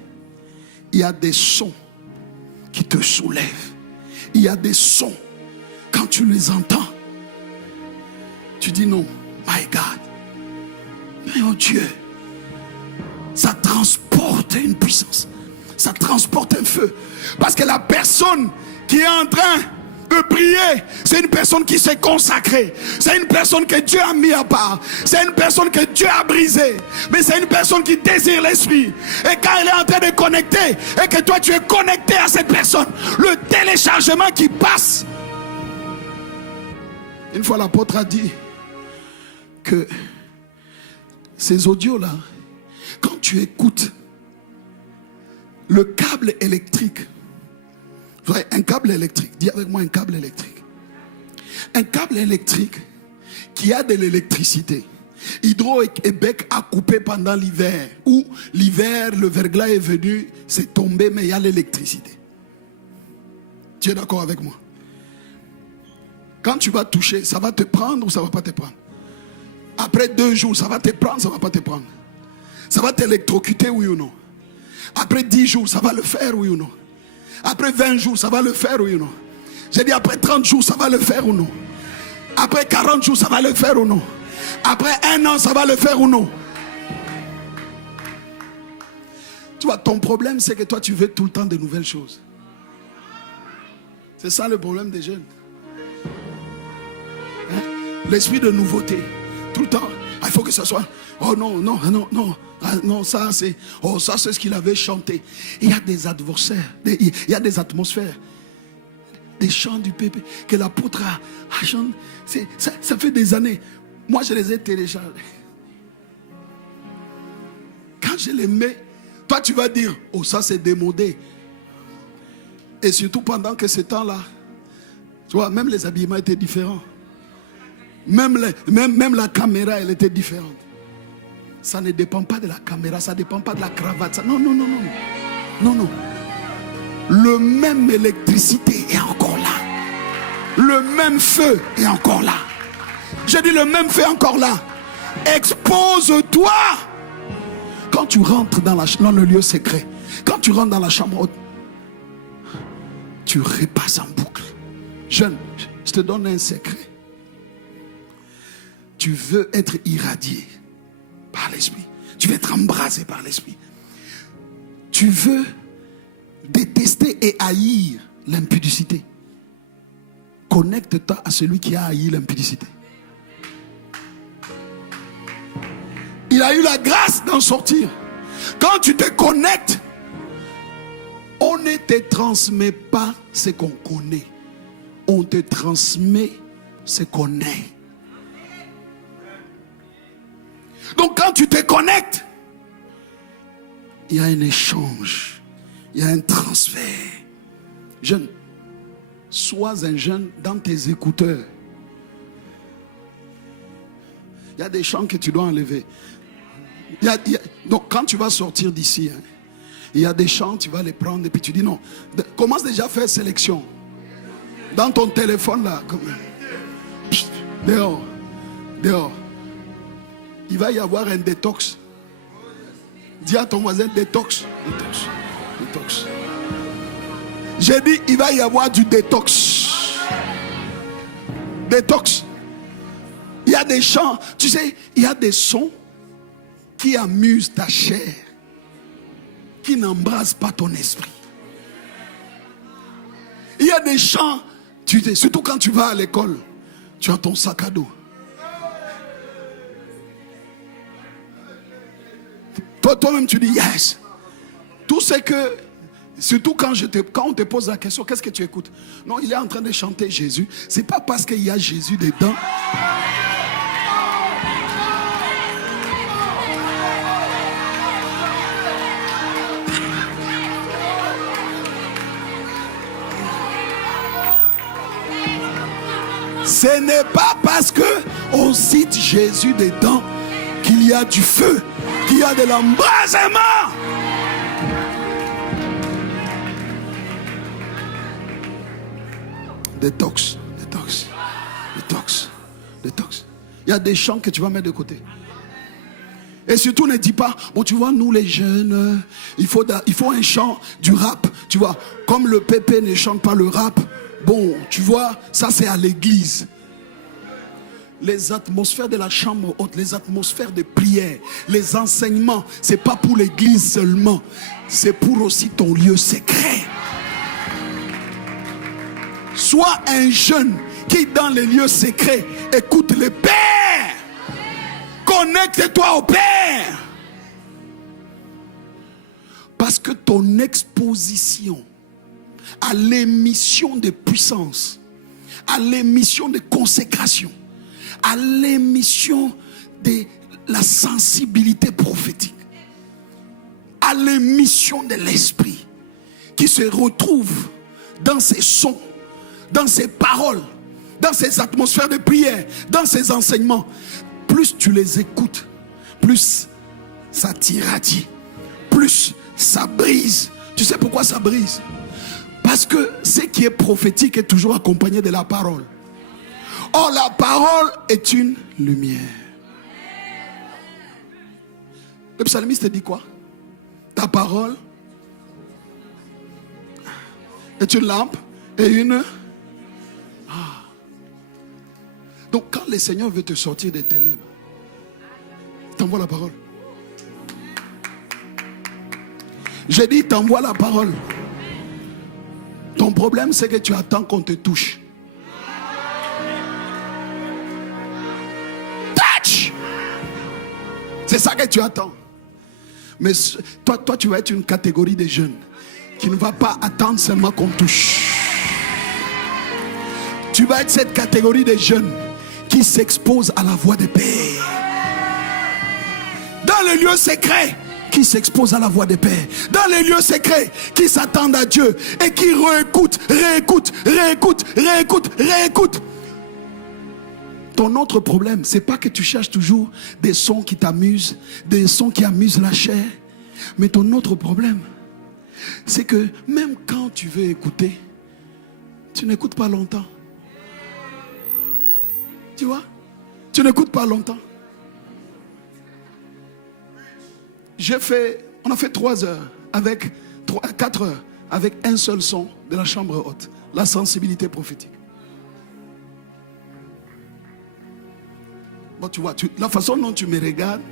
Il y a des sons qui te soulèvent. Il y a des sons, quand tu les entends, tu dis non, my God, mon Dieu, ça transporte une puissance, ça transporte un feu. Parce que la personne qui est en train de prier, c'est une personne qui s'est consacrée, c'est une personne que Dieu a mis à part, c'est une personne que Dieu a brisée, mais c'est une personne qui désire l'esprit. Et quand elle est en train de connecter et que toi tu es connecté à cette personne, le téléchargement qui passe. Une fois l'apôtre a dit que ces audios là, quand tu écoutes, le câble électrique Vous voyez, un câble électrique. Dis avec moi un câble électrique. Un câble électrique qui a de l'électricité. Hydro-Québec a coupé pendant l'hiver. Où l'hiver, le verglas est venu, c'est tombé, mais il y a l'électricité. Tu es d'accord avec moi? Quand tu vas toucher, ça va te prendre ou ça ne va pas te prendre? Après 2 jours, ça va te prendre, ça ne va pas te prendre? Ça va t'électrocuter, oui ou non? Après 10 jours, ça va le faire, oui ou non? Après 20 jours, ça va le faire, oui ou non? J'ai dit après 30 jours, ça va le faire ou non? Après 40 jours, ça va le faire ou non? Après 1 an, ça va le faire ou non? Tu vois, ton problème, c'est que toi, tu veux tout le temps de nouvelles choses. C'est ça le problème des jeunes. Hein? L'esprit de nouveauté. Tout le temps, il faut que ça soit. Oh non, non, non, non. Ah, non, ça c'est ce qu'il avait chanté. Il y a des adversaires, il y a des atmosphères, des chants du pépé que l'apôtre a chanté. Ça fait des années. Moi, je les ai téléchargés. Quand je les mets, toi, tu vas dire, oh, ça, c'est démodé. Et surtout pendant que ce temps-là, tu vois, même les habillements étaient différents. Même la caméra, elle était différente. Ça ne dépend pas de la caméra, ça ne dépend pas de la cravate. Non, non, non, non. Non, non. Le même électricité est encore là. Le même feu est encore là. Je dis le même feu est encore là. Expose-toi. Quand tu rentres dans le lieu secret, quand tu rentres dans la chambre haute, tu repasses en boucle. Jeune, je te donne un secret. Tu veux être irradié par l'esprit. Tu veux être embrasé par l'esprit. Tu veux détester et haïr l'impudicité. Connecte-toi à celui qui a haï l'impudicité. Il a eu la grâce d'en sortir. Quand tu te connectes, on ne te transmet pas ce qu'on connaît. On te transmet ce qu'on est. Donc quand tu te connectes, il y a un échange, il y a un transfert. Jeune, sois un jeune dans tes écouteurs. Il y a des chants que tu dois enlever. Donc quand tu vas sortir d'ici, hein, il y a des chants, tu vas les prendre et puis tu dis non. Commence déjà à faire sélection. Dans ton téléphone là. Psst, dehors. Dehors. Il va y avoir un détox. Dis à ton voisin détox. Détox. Détox. J'ai dit il va y avoir du détox. Détox. Il y a des chants. Tu sais, il y a des sons qui amusent ta chair, qui n'embrasent pas ton esprit. Il y a des chants, tu sais, surtout quand tu vas à l'école, tu as ton sac à dos. Toi-même tu dis yes. Tout ce que, surtout quand on te pose la question, qu'est-ce que tu écoutes? Non, il est en train de chanter Jésus. C'est pas parce qu'il y a Jésus dedans. Ce n'est pas parce que on cite Jésus dedans qu'il y a du feu, qu'il y a de l'embrasement. Détox, détox, détox, détox. Il y a des chants que tu vas mettre de côté. Et surtout ne dis pas, bon tu vois nous les jeunes, il faut un chant du rap. Tu vois, comme le pépé ne chante pas le rap, bon tu vois, ça c'est à l'église. Les atmosphères de la chambre haute, les atmosphères de prière, les enseignements, c'est pas pour l'église seulement, c'est pour aussi ton lieu secret. Sois un jeune qui dans les lieux secrets écoute le Père. Connecte-toi au Père. Parce que ton exposition à l'émission de puissance, à l'émission de consécration, à l'émission de la sensibilité prophétique, à l'émission de l'esprit qui se retrouve dans ces sons, dans ces paroles, dans ces atmosphères de prière, dans ces enseignements, plus tu les écoutes, plus ça t'irradie, plus ça brise. Tu sais pourquoi ça brise? Parce que ce qui est prophétique est toujours accompagné de la parole. Or, la parole est une lumière. Le psalmiste dit quoi? Ta parole est une lampe et une... Donc quand le Seigneur veut te sortir des ténèbres, il t'envoie la parole. J'ai dit, il t'envoie la parole. Ton problème, c'est que tu attends qu'on te touche. Touch! C'est ça que tu attends. Mais toi, tu vas être une catégorie de jeunes qui ne va pas attendre seulement qu'on touche. Tu vas être cette catégorie de jeunes qui s'exposent à la voix de paix. Dans les lieux secrets, qui s'exposent à la voix de paix. Dans les lieux secrets, qui s'attendent à Dieu et qui réécoutent. Ton autre problème, c'est pas que tu cherches toujours des sons qui t'amusent, des sons qui amusent la chair. Mais ton autre problème, c'est que même quand tu veux écouter, tu n'écoutes pas longtemps. Tu vois? Tu n'écoutes pas longtemps. On a fait 3 heures, 4 heures, avec un seul son de la chambre haute, la sensibilité prophétique. Bon, tu vois, la façon dont tu me regardes,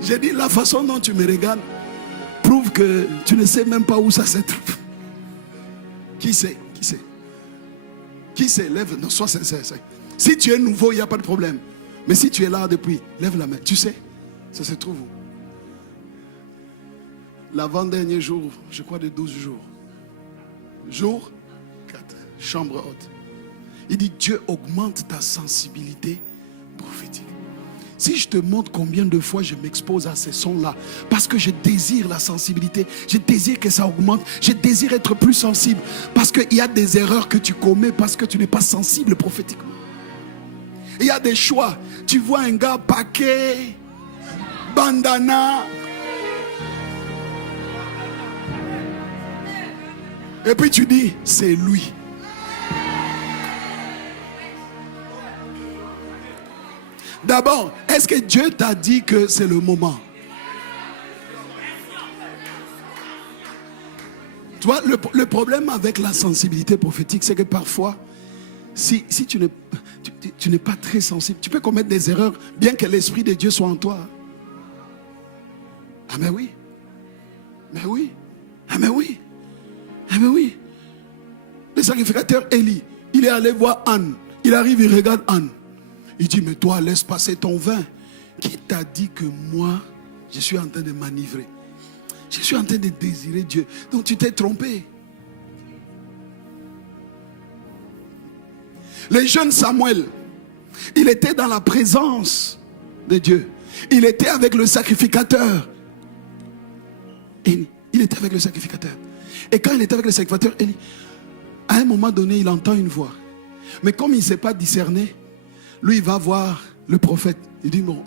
j'ai dit, la façon dont tu me regardes prouve que tu ne sais même pas où ça se trouve. Qui sait? Lève, non, sois sincère. Si tu es nouveau, il n'y a pas de problème. Mais si tu es là depuis, lève la main. Tu sais, ça se trouve où? L'avant-dernier jour, je crois de 12 jours. Jour 4, chambre haute. Il dit, Dieu augmente ta sensibilité prophétique. Si je te montre combien de fois je m'expose à ces sons-là, parce que je désire la sensibilité, je désire que ça augmente, je désire être plus sensible, parce qu'il y a des erreurs que tu commets parce que tu n'es pas sensible prophétiquement. Il y a des choix. Tu vois un gars paquet, bandana, et puis tu dis, c'est lui. D'abord, est-ce que Dieu t'a dit que c'est le moment? Tu vois, le problème avec la sensibilité prophétique, c'est que parfois, si tu n'es pas très sensible, tu peux commettre des erreurs, bien que l'Esprit de Dieu soit en toi. Ah mais oui. Mais oui. Ah mais oui. Ah mais oui. Le sacrificateur Élie, il est allé voir Anne. Il arrive, il regarde Anne. Il dit, mais toi, laisse passer ton vin. Qui t'a dit que moi, je suis en train de m'enivrer? Je suis en train de désirer Dieu. Donc tu t'es trompé. Le jeune Samuel, il était dans la présence de Dieu. Il était avec le sacrificateur. Élie. Il était avec le sacrificateur. Et quand il était avec le sacrificateur, Élie, à un moment donné, il entend une voix. Mais comme il ne sait pas discerner, lui, il va voir le prophète. Il dit, bon,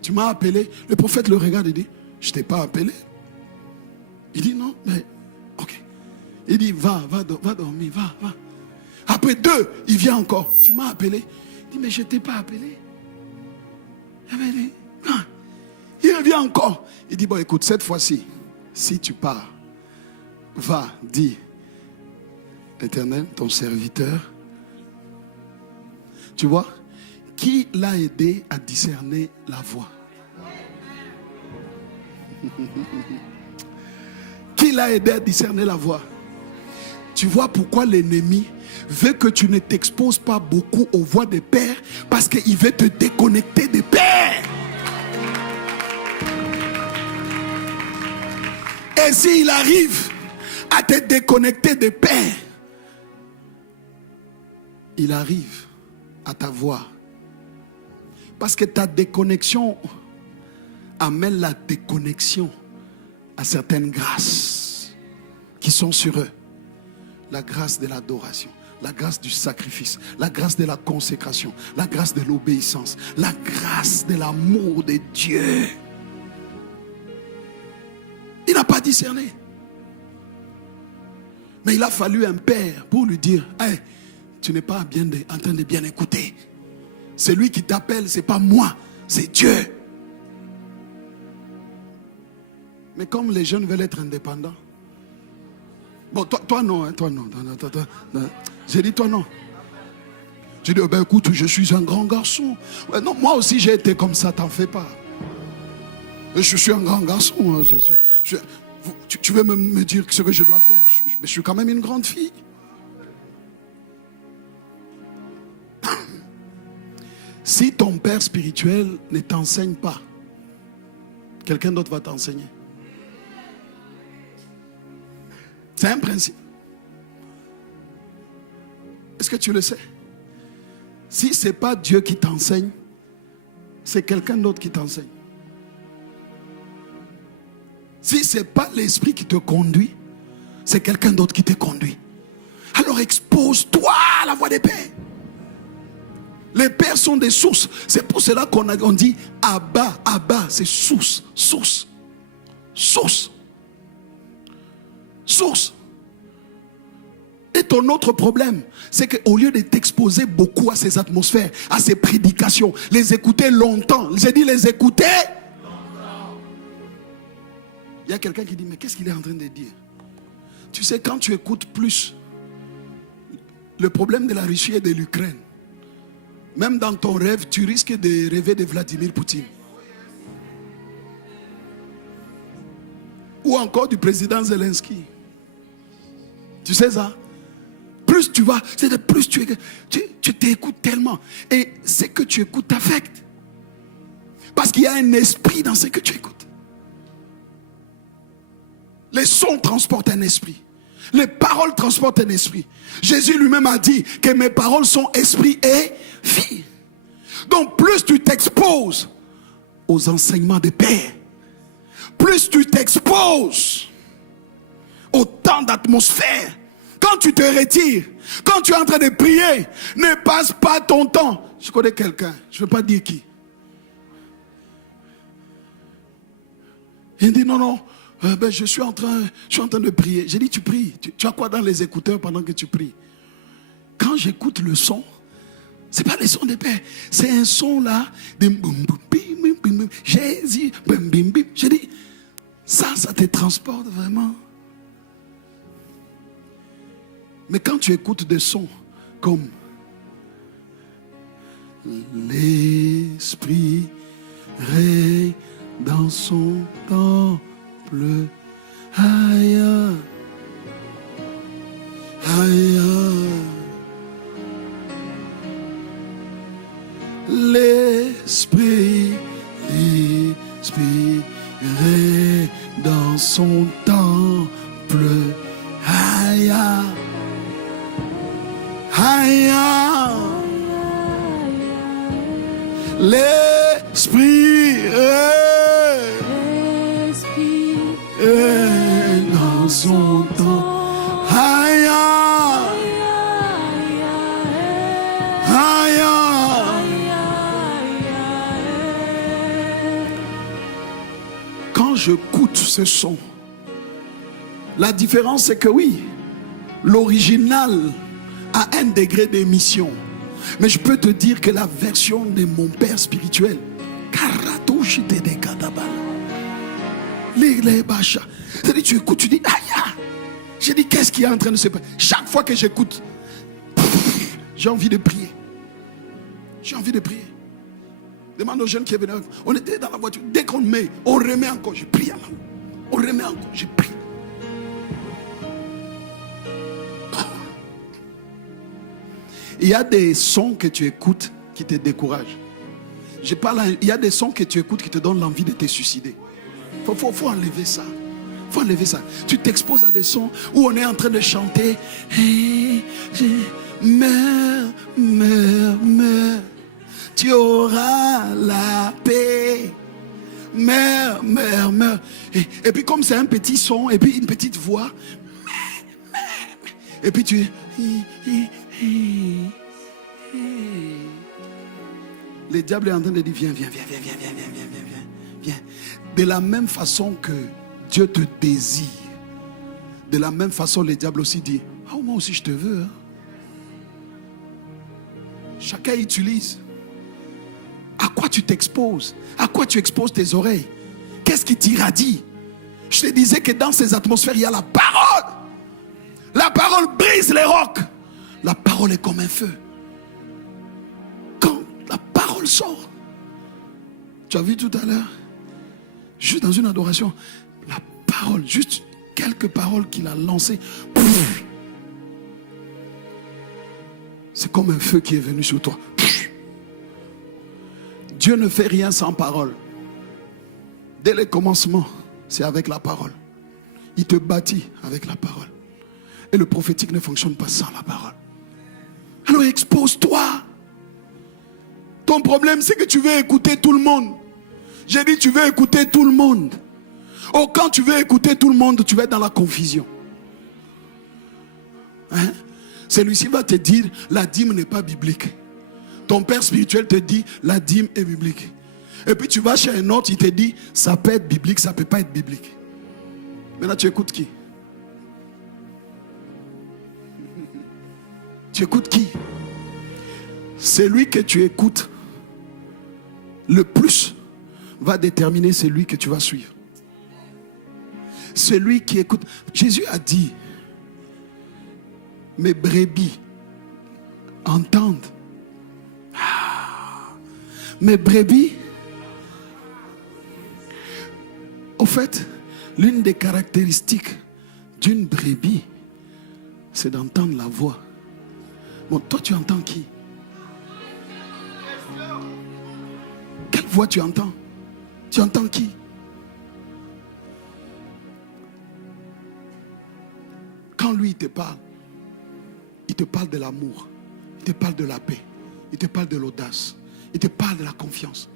tu m'as appelé. Le prophète le regarde et dit, je ne t'ai pas appelé. Il dit, non, mais, ok. Il dit, va dormir, va. Après 2, il vient encore. Tu m'as appelé. Il dit, mais je ne t'ai pas appelé. Il revient encore. Il dit, bon, écoute, cette fois-ci, si tu pars, va, dis, Éternel, ton serviteur. Tu vois, qui l'a aidé à discerner la voix? Qui l'a aidé à discerner la voix? Tu vois pourquoi l'ennemi veut que tu ne t'exposes pas beaucoup aux voix des pères, parce qu'il veut te déconnecter des pères. Et s'il arrive à te déconnecter des pères, il arrive à ta voix. Parce que ta déconnexion amène la déconnexion à certaines grâces qui sont sur eux. La grâce de l'adoration, la grâce du sacrifice, la grâce de la consécration, la grâce de l'obéissance, la grâce de l'amour de Dieu. Il n'a pas discerné. Mais il a fallu un père pour lui dire, hey, tu n'es pas en train de bien écouter. C'est lui qui t'appelle, c'est pas moi, c'est Dieu. Mais comme les jeunes veulent être indépendants. Bon, toi non, hein, toi non. Non. J'ai dit toi non. J'ai dit, oh ben écoute, je suis un grand garçon. Ouais, non, moi aussi j'ai été comme ça, t'en fais pas. Je suis un grand garçon. Hein, tu veux me dire ce que je dois faire. Je suis quand même une grande fille. Si ton père spirituel ne t'enseigne pas, quelqu'un d'autre va t'enseigner. C'est un principe. Est-ce que tu le sais? Si ce n'est pas Dieu qui t'enseigne, c'est quelqu'un d'autre qui t'enseigne. Si ce n'est pas l'esprit qui te conduit, c'est quelqu'un d'autre qui te conduit. Alors expose-toi à la voix des pères. Les pères sont des sources. C'est pour cela qu'on dit Abba, Abba, c'est source, source, source, source. Et ton autre problème, c'est qu'au lieu de t'exposer beaucoup à ces atmosphères, à ces prédications, les écouter longtemps, j'ai dit les écouter longtemps. Il y a quelqu'un qui dit, mais qu'est-ce qu'il est en train de dire? Tu sais, quand tu écoutes plus, le problème de la Russie et de l'Ukraine, même dans ton rêve, tu risques de rêver de Vladimir Poutine. Ou encore du président Zelensky. Tu sais ça? Plus tu vas, c'est plus tu t'écoutes tellement. Et ce que tu écoutes t'affecte. Parce qu'il y a un esprit dans ce que tu écoutes. Les sons transportent un esprit. Les paroles transportent un esprit. Jésus lui-même a dit que mes paroles sont esprit et vie. Donc plus tu t'exposes aux enseignements des pères, plus tu t'exposes au temps d'atmosphère. Quand tu te retires, quand tu es en train de prier, ne passe pas ton temps. Je connais quelqu'un, je ne veux pas dire qui. Il dit non, je suis en train de prier. J'ai dit tu pries, tu as quoi dans les écouteurs pendant que tu pries? Quand j'écoute le son, c'est pas le son des pères, c'est un son là de Jésus, j'ai dit ça te transporte vraiment. Mais quand tu écoutes des sons comme l'Esprit règne dans son temple, aïe, aïe, l'Esprit règne dans son temple, aïe, aïe, l'Esprit est dans son temps. Aïe, aïe. Quand j'écoute ce son, la différence c'est que oui, l'original à un degré d'émission. Mais je peux te dire que la version de mon père spirituel, c'est-à-dire tu écoutes, tu dis aïe. J'ai dit qu'est-ce qui est en train de se passer? Chaque fois que j'écoute, j'ai envie de prier. J'ai envie de prier. Demande aux jeunes qui venaient. On était dans la voiture. Dès qu'on met, on remet encore. Je prie. On remet encore. Je prie. Il y a des sons que tu écoutes qui te découragent. Il y a des sons que tu écoutes qui te donnent l'envie de te suicider. Faut enlever ça. Faut enlever ça. Tu t'exposes à des sons où on est en train de chanter. Hey, meurs. Tu auras la paix. Meurs. Et puis comme c'est un petit son, et puis une petite voix, et puis tu... Le diable est en train de dire, viens. De la même façon que Dieu te désire, de la même façon le diable aussi dit, ah, moi aussi je te veux. Hein. Chacun utilise. À quoi tu t'exposes? À quoi tu exposes tes oreilles? Qu'est-ce qui t'irradie? Je te disais que dans ces atmosphères, il y a la parole. La parole brise les rocs. La parole est comme un feu. Quand la parole sort, tu as vu tout à l'heure, juste dans une adoration, la parole, juste quelques paroles qu'il a lancées, pouf, c'est comme un feu qui est venu sur toi. Pouf. Dieu ne fait rien sans parole. Dès le commencement, c'est avec la parole. Il te bâtit avec la parole. Et le prophétique ne fonctionne pas sans la parole. Alors expose-toi. Ton problème, c'est que tu veux écouter tout le monde. J'ai dit, tu veux écouter tout le monde. Oh, quand tu veux écouter tout le monde, tu vas être dans la confusion. Hein? Celui-ci va te dire, la dîme n'est pas biblique. Ton père spirituel te dit, la dîme est biblique. Et puis tu vas chez un autre, il te dit, ça peut être biblique, ça ne peut pas être biblique. Maintenant, tu écoutes qui? Tu écoutes qui? Celui que tu écoutes le plus va déterminer celui que tu vas suivre. Celui qui écoute. Jésus a dit, mes brebis entendent. Mes brebis. Au fait, l'une des caractéristiques d'une brebis, c'est d'entendre la voix. Bon, toi tu entends qui? Quelle voix tu entends? Tu entends qui? Quand lui il te parle de l'amour, il te parle de la paix, il te parle de l'audace, il te parle de la confiance,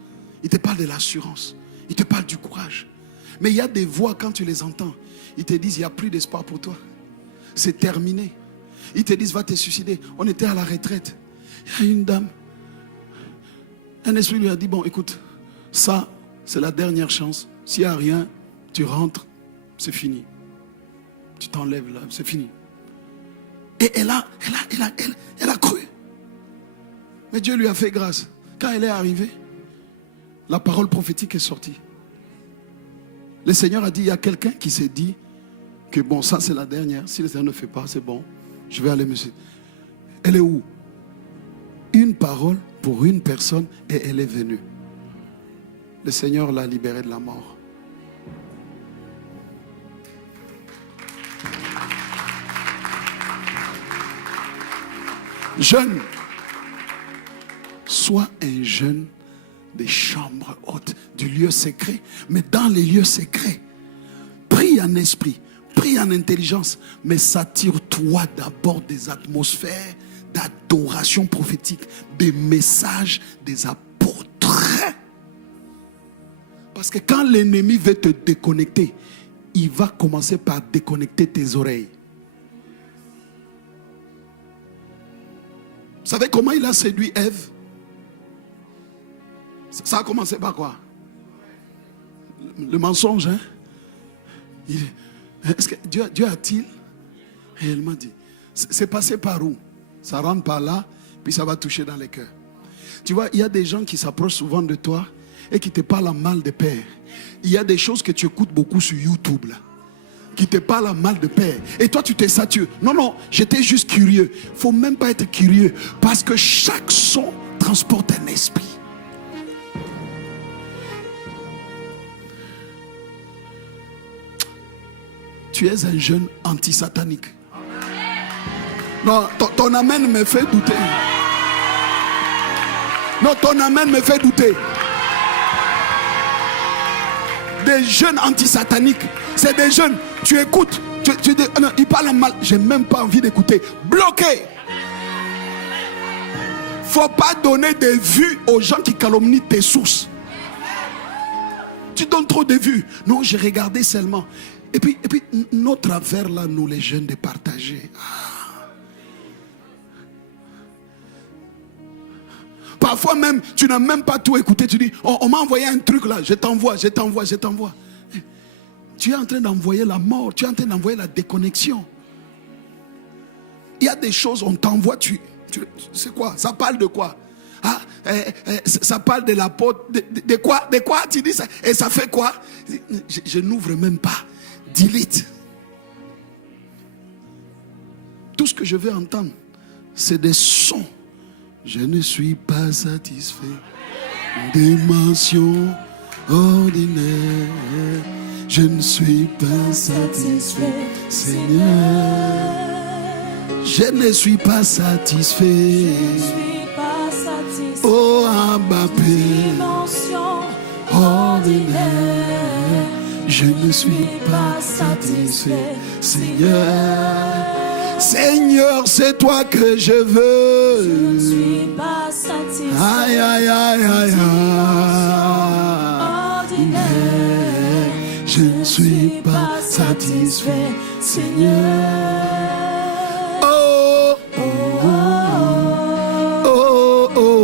il te parle de l'assurance, il te parle du courage. Mais il y a des voix, quand tu les entends, ils te disent il n'y a plus d'espoir pour toi, c'est terminé. Ils te disent va te suicider. On était à la retraite, il y a une dame, un esprit lui a dit bon écoute, ça c'est la dernière chance, s'il n'y a rien, tu rentres, c'est fini, tu t'enlèves là, c'est fini. Et elle a cru. Mais Dieu lui a fait grâce. Quand elle est arrivée, la parole prophétique est sortie. Le Seigneur a dit, il y a quelqu'un qui s'est dit que bon, ça c'est la dernière. Si le Seigneur ne fait pas, c'est bon. Je vais aller me... Elle est où? Une parole pour une personne et elle est venue. Le Seigneur l'a libérée de la mort. Jeune, sois un jeune des chambres hautes, du lieu secret. Mais dans les lieux secrets, prie en esprit, prie en intelligence, mais s'attire-toi d'abord des atmosphères d'adoration prophétique, des messages des apôtres. Parce que quand l'ennemi veut te déconnecter, il va commencer par déconnecter tes oreilles. Vous savez comment il a séduit Ève? Ça a commencé par quoi? Le mensonge, hein? Est-ce que Dieu a-t-il? Et elle m'a dit, c'est passé par où? Ça rentre par là, puis ça va toucher dans les cœurs. Tu vois, il y a des gens qui s'approchent souvent de toi et qui te parlent mal de père. Il y a des choses que tu écoutes beaucoup sur YouTube, là, qui te parlent mal de père. Et toi, tu te satures. Non, j'étais juste curieux. Il ne faut même pas être curieux, parce que chaque son transporte un esprit. Tu es un jeune anti-satanique. Non, ton amen me fait douter. Non, ton amen me fait douter. Des jeunes anti-sataniques, c'est des jeunes, tu écoutes, tu dis, non, ils parlent mal, j'ai même pas envie d'écouter. Bloqué. Faut pas donner des vues aux gens qui calomnient tes sources. tu donnes trop de vues. Non, j'ai regardé seulement. Et puis notre affaire là, nous les jeunes, de partager. Parfois même, tu n'as même pas tout écouté. Tu dis, on m'a envoyé un truc là, je t'envoie. Tu es en train d'envoyer la mort, tu es en train d'envoyer la déconnexion. Il y a des choses, on t'envoie, c'est quoi? Ça parle de quoi? Ça parle de l'apôtre, de quoi tu dis ça? Et ça fait quoi? Je n'ouvre même pas. Delete. Tout ce que je veux entendre, c'est des sons. Je ne suis pas satisfait des mentions ordinaires. Je ne suis pas satisfait, Seigneur. Je ne suis pas satisfait. Oh, Abba Père, ordinaire. Je ne suis pas satisfait, Seigneur. Seigneur, c'est toi que je veux. Je ne suis pas satisfait. Aïe, aïe, aïe, aïe, aïe. Je ne suis pas satisfait, Seigneur. Oh, oh, oh, oh, oh,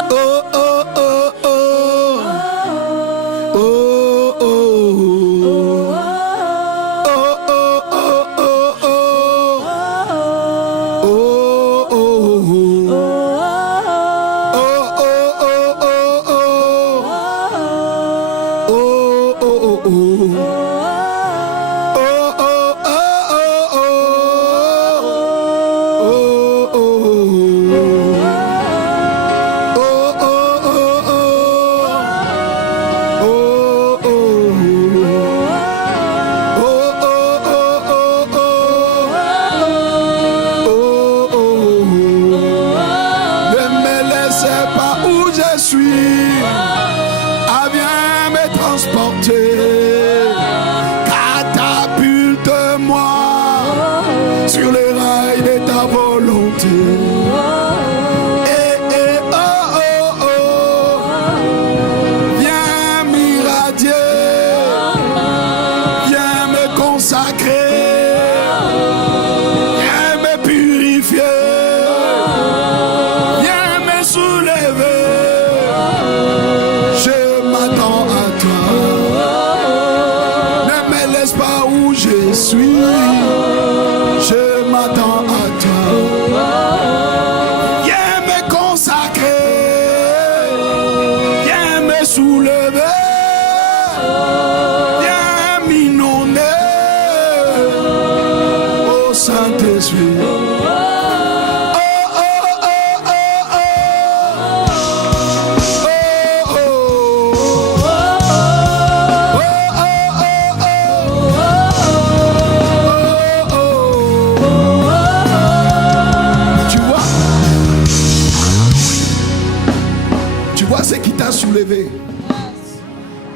oh, oh,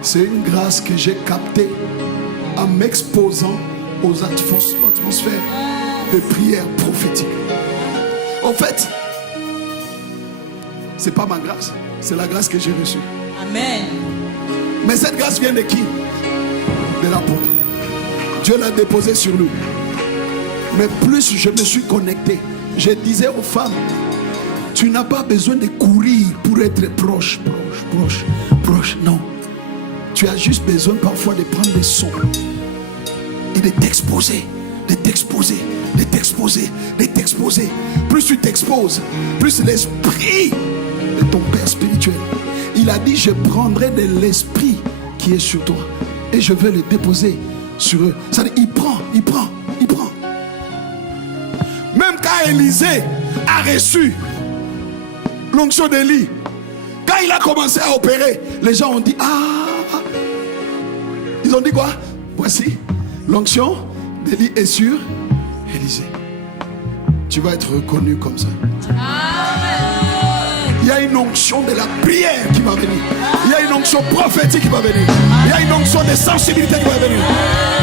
c'est une grâce que j'ai captée en m'exposant aux atmosphères de prière prophétique. En fait, c'est pas ma grâce, c'est la grâce que j'ai reçue. Amen. Mais cette grâce vient de qui? De l'apôtre. Dieu l'a déposée sur nous. Mais plus je me suis connecté, je disais aux femmes, tu n'as pas besoin de courir pour être proche. Non. Tu as juste besoin parfois de prendre des sons et de t'exposer. Plus tu t'exposes, plus l'esprit de ton Père spirituel. Il a dit, je prendrai de l'esprit qui est sur toi et je vais le déposer sur eux. Ça dit, il prend. Même quand Élisée a reçu l'onction d'Élie, quand il a commencé à opérer, les gens ont dit, ils ont dit quoi? Voici, l'onction d'Élie est sur Élisée. Tu vas être reconnu comme ça. Amen. Il y a une onction de la prière qui va venir. Il y a une onction prophétique qui va venir. Il y a une onction de sensibilité qui va venir.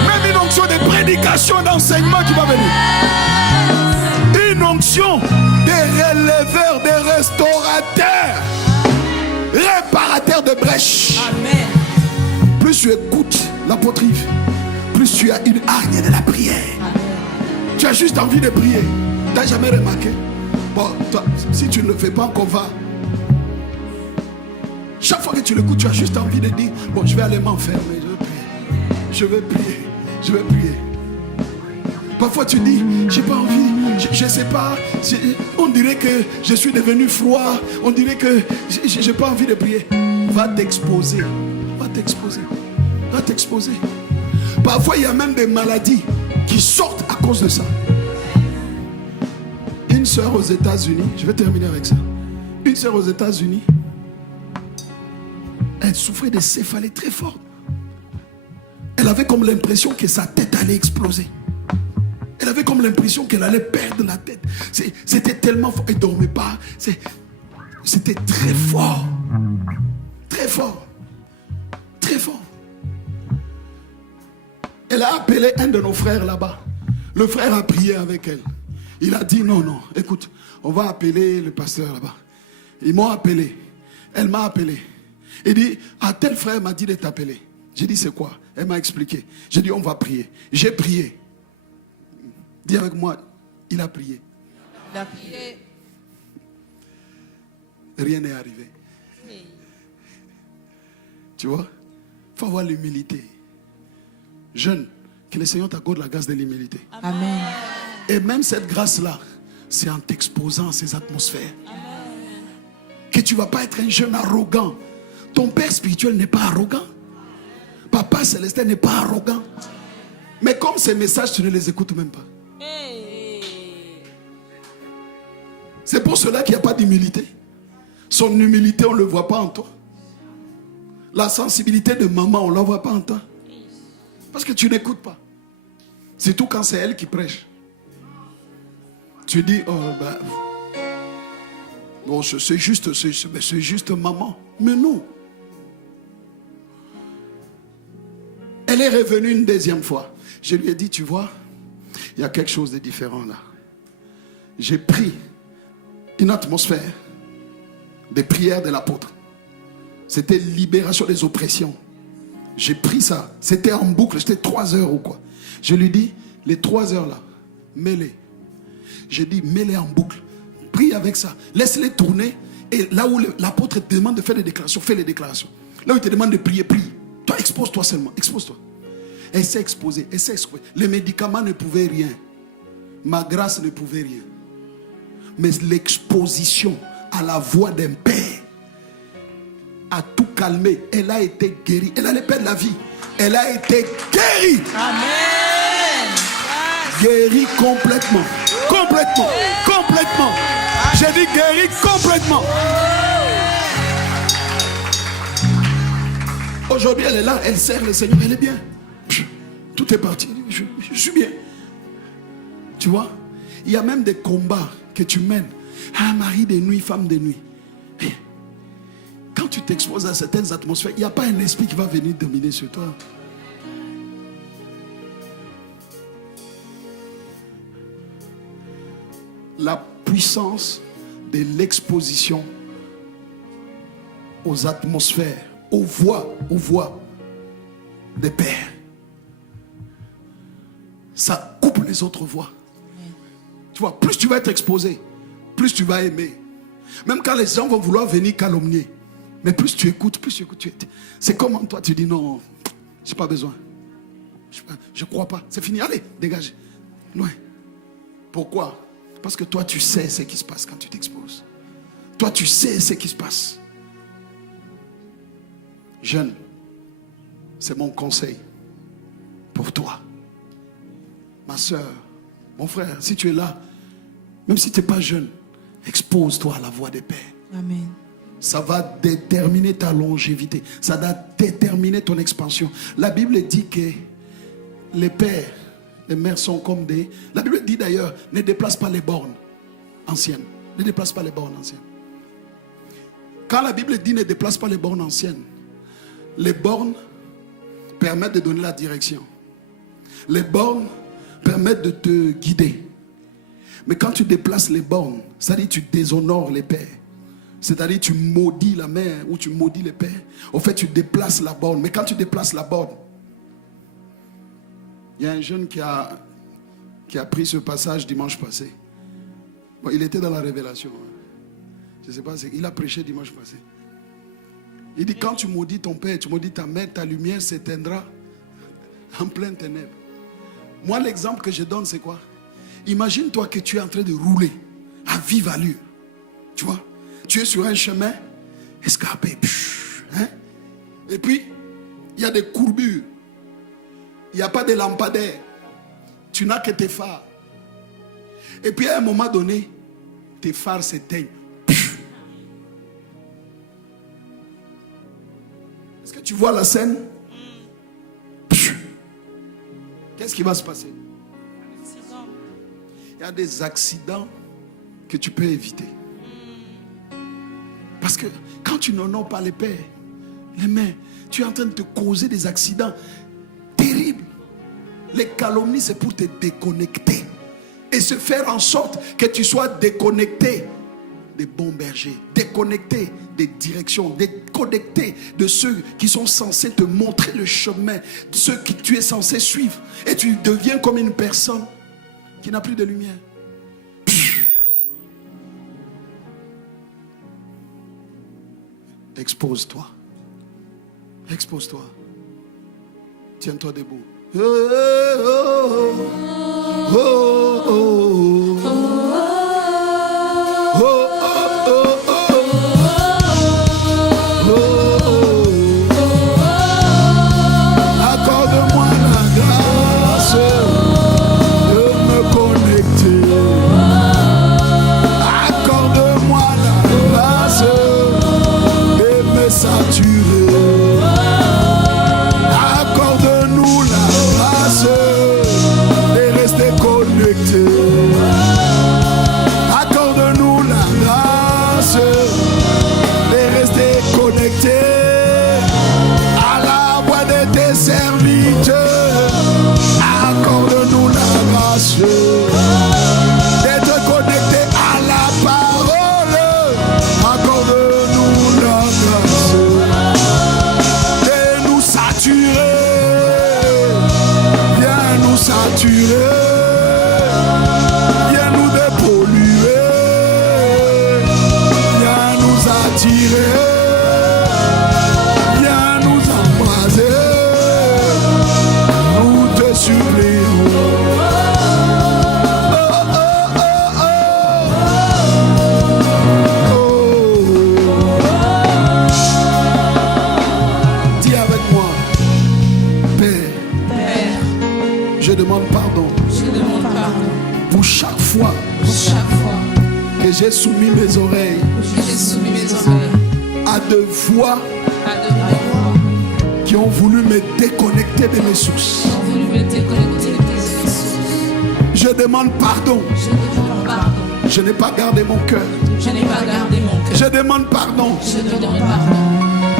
Même une onction de prédication, d'enseignement qui va venir. Une onction des releveurs, des restaurateurs. réparateur de brèches. Amen. Plus tu écoutes l'apôtre Yves, plus tu as une hargne de la prière. Amen. Tu as juste envie de prier. Tu n'as jamais remarqué? Bon, toi, si tu ne le fais pas encore, va. Chaque fois que tu l'écoutes, tu as juste envie de dire, bon, je vais aller m'enfermer, je vais prier. Je vais prier, je vais prier. Parfois tu dis, j'ai pas envie, je sais pas, on dirait que je suis devenu froid, on dirait que j'ai pas envie de prier. Va t'exposer, va t'exposer, va t'exposer. Parfois il y a même des maladies qui sortent à cause de ça. Une sœur aux États-Unis, je vais terminer avec ça. Une sœur aux États-Unis, elle souffrait de céphalées très fortes. Elle avait comme l'impression que sa tête allait exploser. Elle avait comme l'impression qu'elle allait perdre la tête. C'était tellement fort. Elle ne dormait pas. C'était très fort. Très fort. Très fort. Elle a appelé un de nos frères là-bas. Le frère a prié avec elle. Il a dit non, non, écoute, on va appeler le pasteur là-bas. Ils m'ont appelé. Elle m'a appelé. Il dit, ah, tel frère m'a dit de t'appeler. J'ai dit, c'est quoi? Elle m'a expliqué. J'ai dit, on va prier. J'ai prié. Dis avec moi, il a prié. Il a prié. Rien n'est arrivé. Tu vois? Il faut avoir l'humilité. Jeune, que le Seigneur t'accorde la grâce de l'humilité. Amen. Et même cette grâce-là, c'est en t'exposant à ces atmosphères. Amen. Que tu ne vas pas être un jeune arrogant. Ton père spirituel n'est pas arrogant. Papa céleste n'est pas arrogant. Mais comme ces messages, tu ne les écoutes même pas. C'est pour cela qu'il n'y a pas d'humilité. Son humilité, on ne le voit pas en toi. La sensibilité de maman, on ne la voit pas en toi. Parce que tu n'écoutes pas. Surtout quand c'est elle qui prêche. Tu dis, oh ben, bon, c'est juste maman. Mais non. Elle est revenue une deuxième fois. Je lui ai dit, tu vois, il y a quelque chose de différent là. J'ai pris une atmosphère des prières de l'apôtre. C'était libération des oppressions. J'ai pris ça. C'était en boucle. C'était 3 heures ou quoi. Je lui dis, les 3 heures là, mets-les. J'ai dit, mets-les en boucle. Prie avec ça. Laisse-les tourner. Et là où l'apôtre te demande de faire des déclarations, fais les déclarations. Là où il te demande de prier, prie. Toi, expose-toi seulement. Expose-toi. Elle s'est exposée. Elle s'est exposée. Les médicaments ne pouvaient rien. Ma grâce ne pouvait rien. Mais l'exposition à la voix d'un père a tout calmé. Elle a été guérie. Elle allait perdre la vie. Elle a été guérie. Amen. Guérie complètement. Complètement. Complètement. J'ai dit guérie complètement. Aujourd'hui, elle est là. Elle sert le Seigneur. Elle est bien. Tout est parti. Je suis bien. Tu vois? Il y a même des combats que tu mènes. Ah, mari de nuit, femme de nuit. Quand tu t'exposes à certaines atmosphères, il n'y a pas un esprit qui va venir dominer sur toi. La puissance de l'exposition aux atmosphères, aux voix des pères. Ça coupe les autres voix. Tu vois, plus tu vas être exposé, plus tu vas aimer. Même quand les gens vont vouloir venir calomnier, mais plus tu écoutes, c'est comme en toi, tu dis non, j'ai pas besoin. Je crois pas, c'est fini, allez, dégage. Non. Pourquoi? Parce que toi, tu sais ce qui se passe quand tu t'exposes. Toi, tu sais ce qui se passe. Jeune, c'est mon conseil pour toi. Ma soeur, mon frère, si tu es là, même si tu n'es pas jeune, expose-toi à la voix des pères. Amen. Ça va déterminer ta longévité. Ça va déterminer ton expansion. La Bible dit que les pères, les mères sont comme des... La Bible dit d'ailleurs, ne déplace pas les bornes anciennes. Ne déplace pas les bornes anciennes. Quand la Bible dit ne déplace pas les bornes anciennes, les bornes permettent de donner la direction. Les bornes permettent de te guider. Mais quand tu déplaces les bornes, ça dit tu déshonores les pères. C'est-à-dire tu maudis la mère ou tu maudis le père. En fait, tu déplaces la borne. Mais quand tu déplaces la borne, il y a un jeune qui a pris ce passage dimanche passé. Bon, il était dans la révélation. Je ne sais pas, il a prêché dimanche passé. Il dit, quand tu maudis ton père, tu maudis ta mère, ta lumière s'éteindra en pleine ténèbres. Moi, l'exemple que je donne, c'est quoi? Imagine-toi que tu es en train de rouler à vive allure. Tu vois? Tu es sur un chemin escarpé. Hein? Et puis, il y a des courbures. Il n'y a pas de lampadaire. Tu n'as que tes phares. Et puis, à un moment donné, tes phares s'éteignent. Est-ce que tu vois la scène? Qu'est-ce qui va se passer? Il y a des accidents que tu peux éviter. Parce que quand tu n'honores pas les pères, les mères, tu es en train de te causer des accidents terribles. Les calomnies, c'est pour te déconnecter. Et se faire en sorte que tu sois déconnecté des bons bergers, déconnecté des directions, déconnecté de ceux qui sont censés te montrer le chemin, de ceux que tu es censé suivre. Et tu deviens comme une personne qui n'a plus de lumière. Expose-toi. Expose-toi. Tiens-toi debout. Oh, oh, oh, oh, oh, accorde-moi la grâce de me connecter. Accorde-moi la grâce de me saturer. Accorde-nous la grâce de rester connectés. Accorde-nous la grâce de rester connectés à la voix de tes serviteurs. Accorde-nous la grâce d'être connectés à la parole. Accorde-nous la grâce de nous saturer. Viens nous saturer. Viens nous dépolluer. Viens nous attirer. Viens nous embraser. Nous te supplions. Dis avec moi, Père, je demande pardon Je demande pardon pour chaque fois pour chaque fois que j'ai soumis mes oreilles que j'ai soumis mes oreilles à de voix à de voix qui ont voulu me déconnecter de mes sources. qui ont voulu me déconnecter de tes ressources. Je demande pardon. Je demande pardon. Je n'ai pas gardé mon cœur. Je n'ai pas gardé mon cœur. Je demande pardon Je demande pardon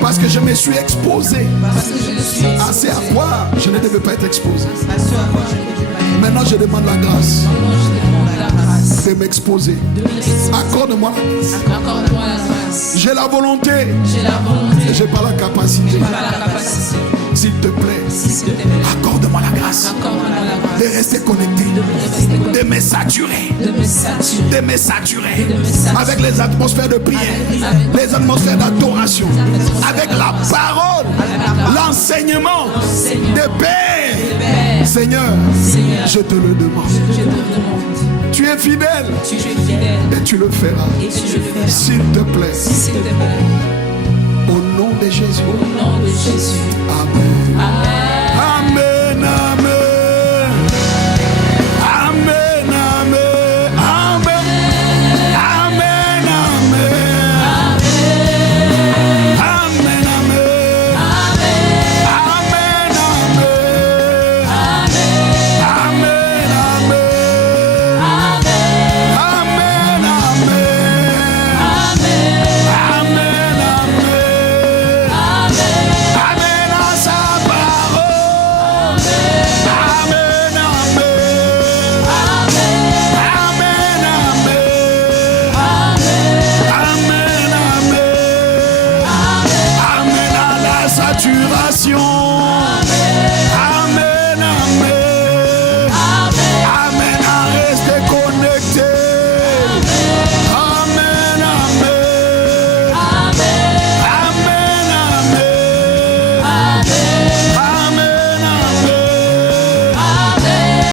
parce que je me suis exposé parce que je ne suis à ce à quoi je ne devais pas être exposé. à ce à quoi je ne devais pas être. Maintenant, je demande la grâce Maintenant, je demande la grâce de m'exposer. de m'exposer. Accorde-moi la grâce. Accorde-moi la grâce. J'ai la volonté, J'ai la volonté, et j'ai pas la capacité. pas la capacité. S'il te plaît, S'il te plaît, accorde-moi la grâce accorde-moi la de grâce rester connecté, rester connecté, de me saturer, de me saturer, de me saturer de me saturer avec les atmosphères de prière, avec les atmosphères d'adoration, avec la parole, l'enseignement de paix. Père. Seigneur, Seigneur, je te le demande. je te le demande. Tu es fidèle Tu es fidèle et tu le feras. et tu le feras. S'il te plaît, S'il te plaît, au nom de Jésus. au nom de Jésus. Amen. Amen. Amen, amen. Amen, amen. Amen. Amen, amen. Amen, amen. Amen, amen. Amen, amen. Amen, amen. Amen, amen. Amen à sa parole. restauration.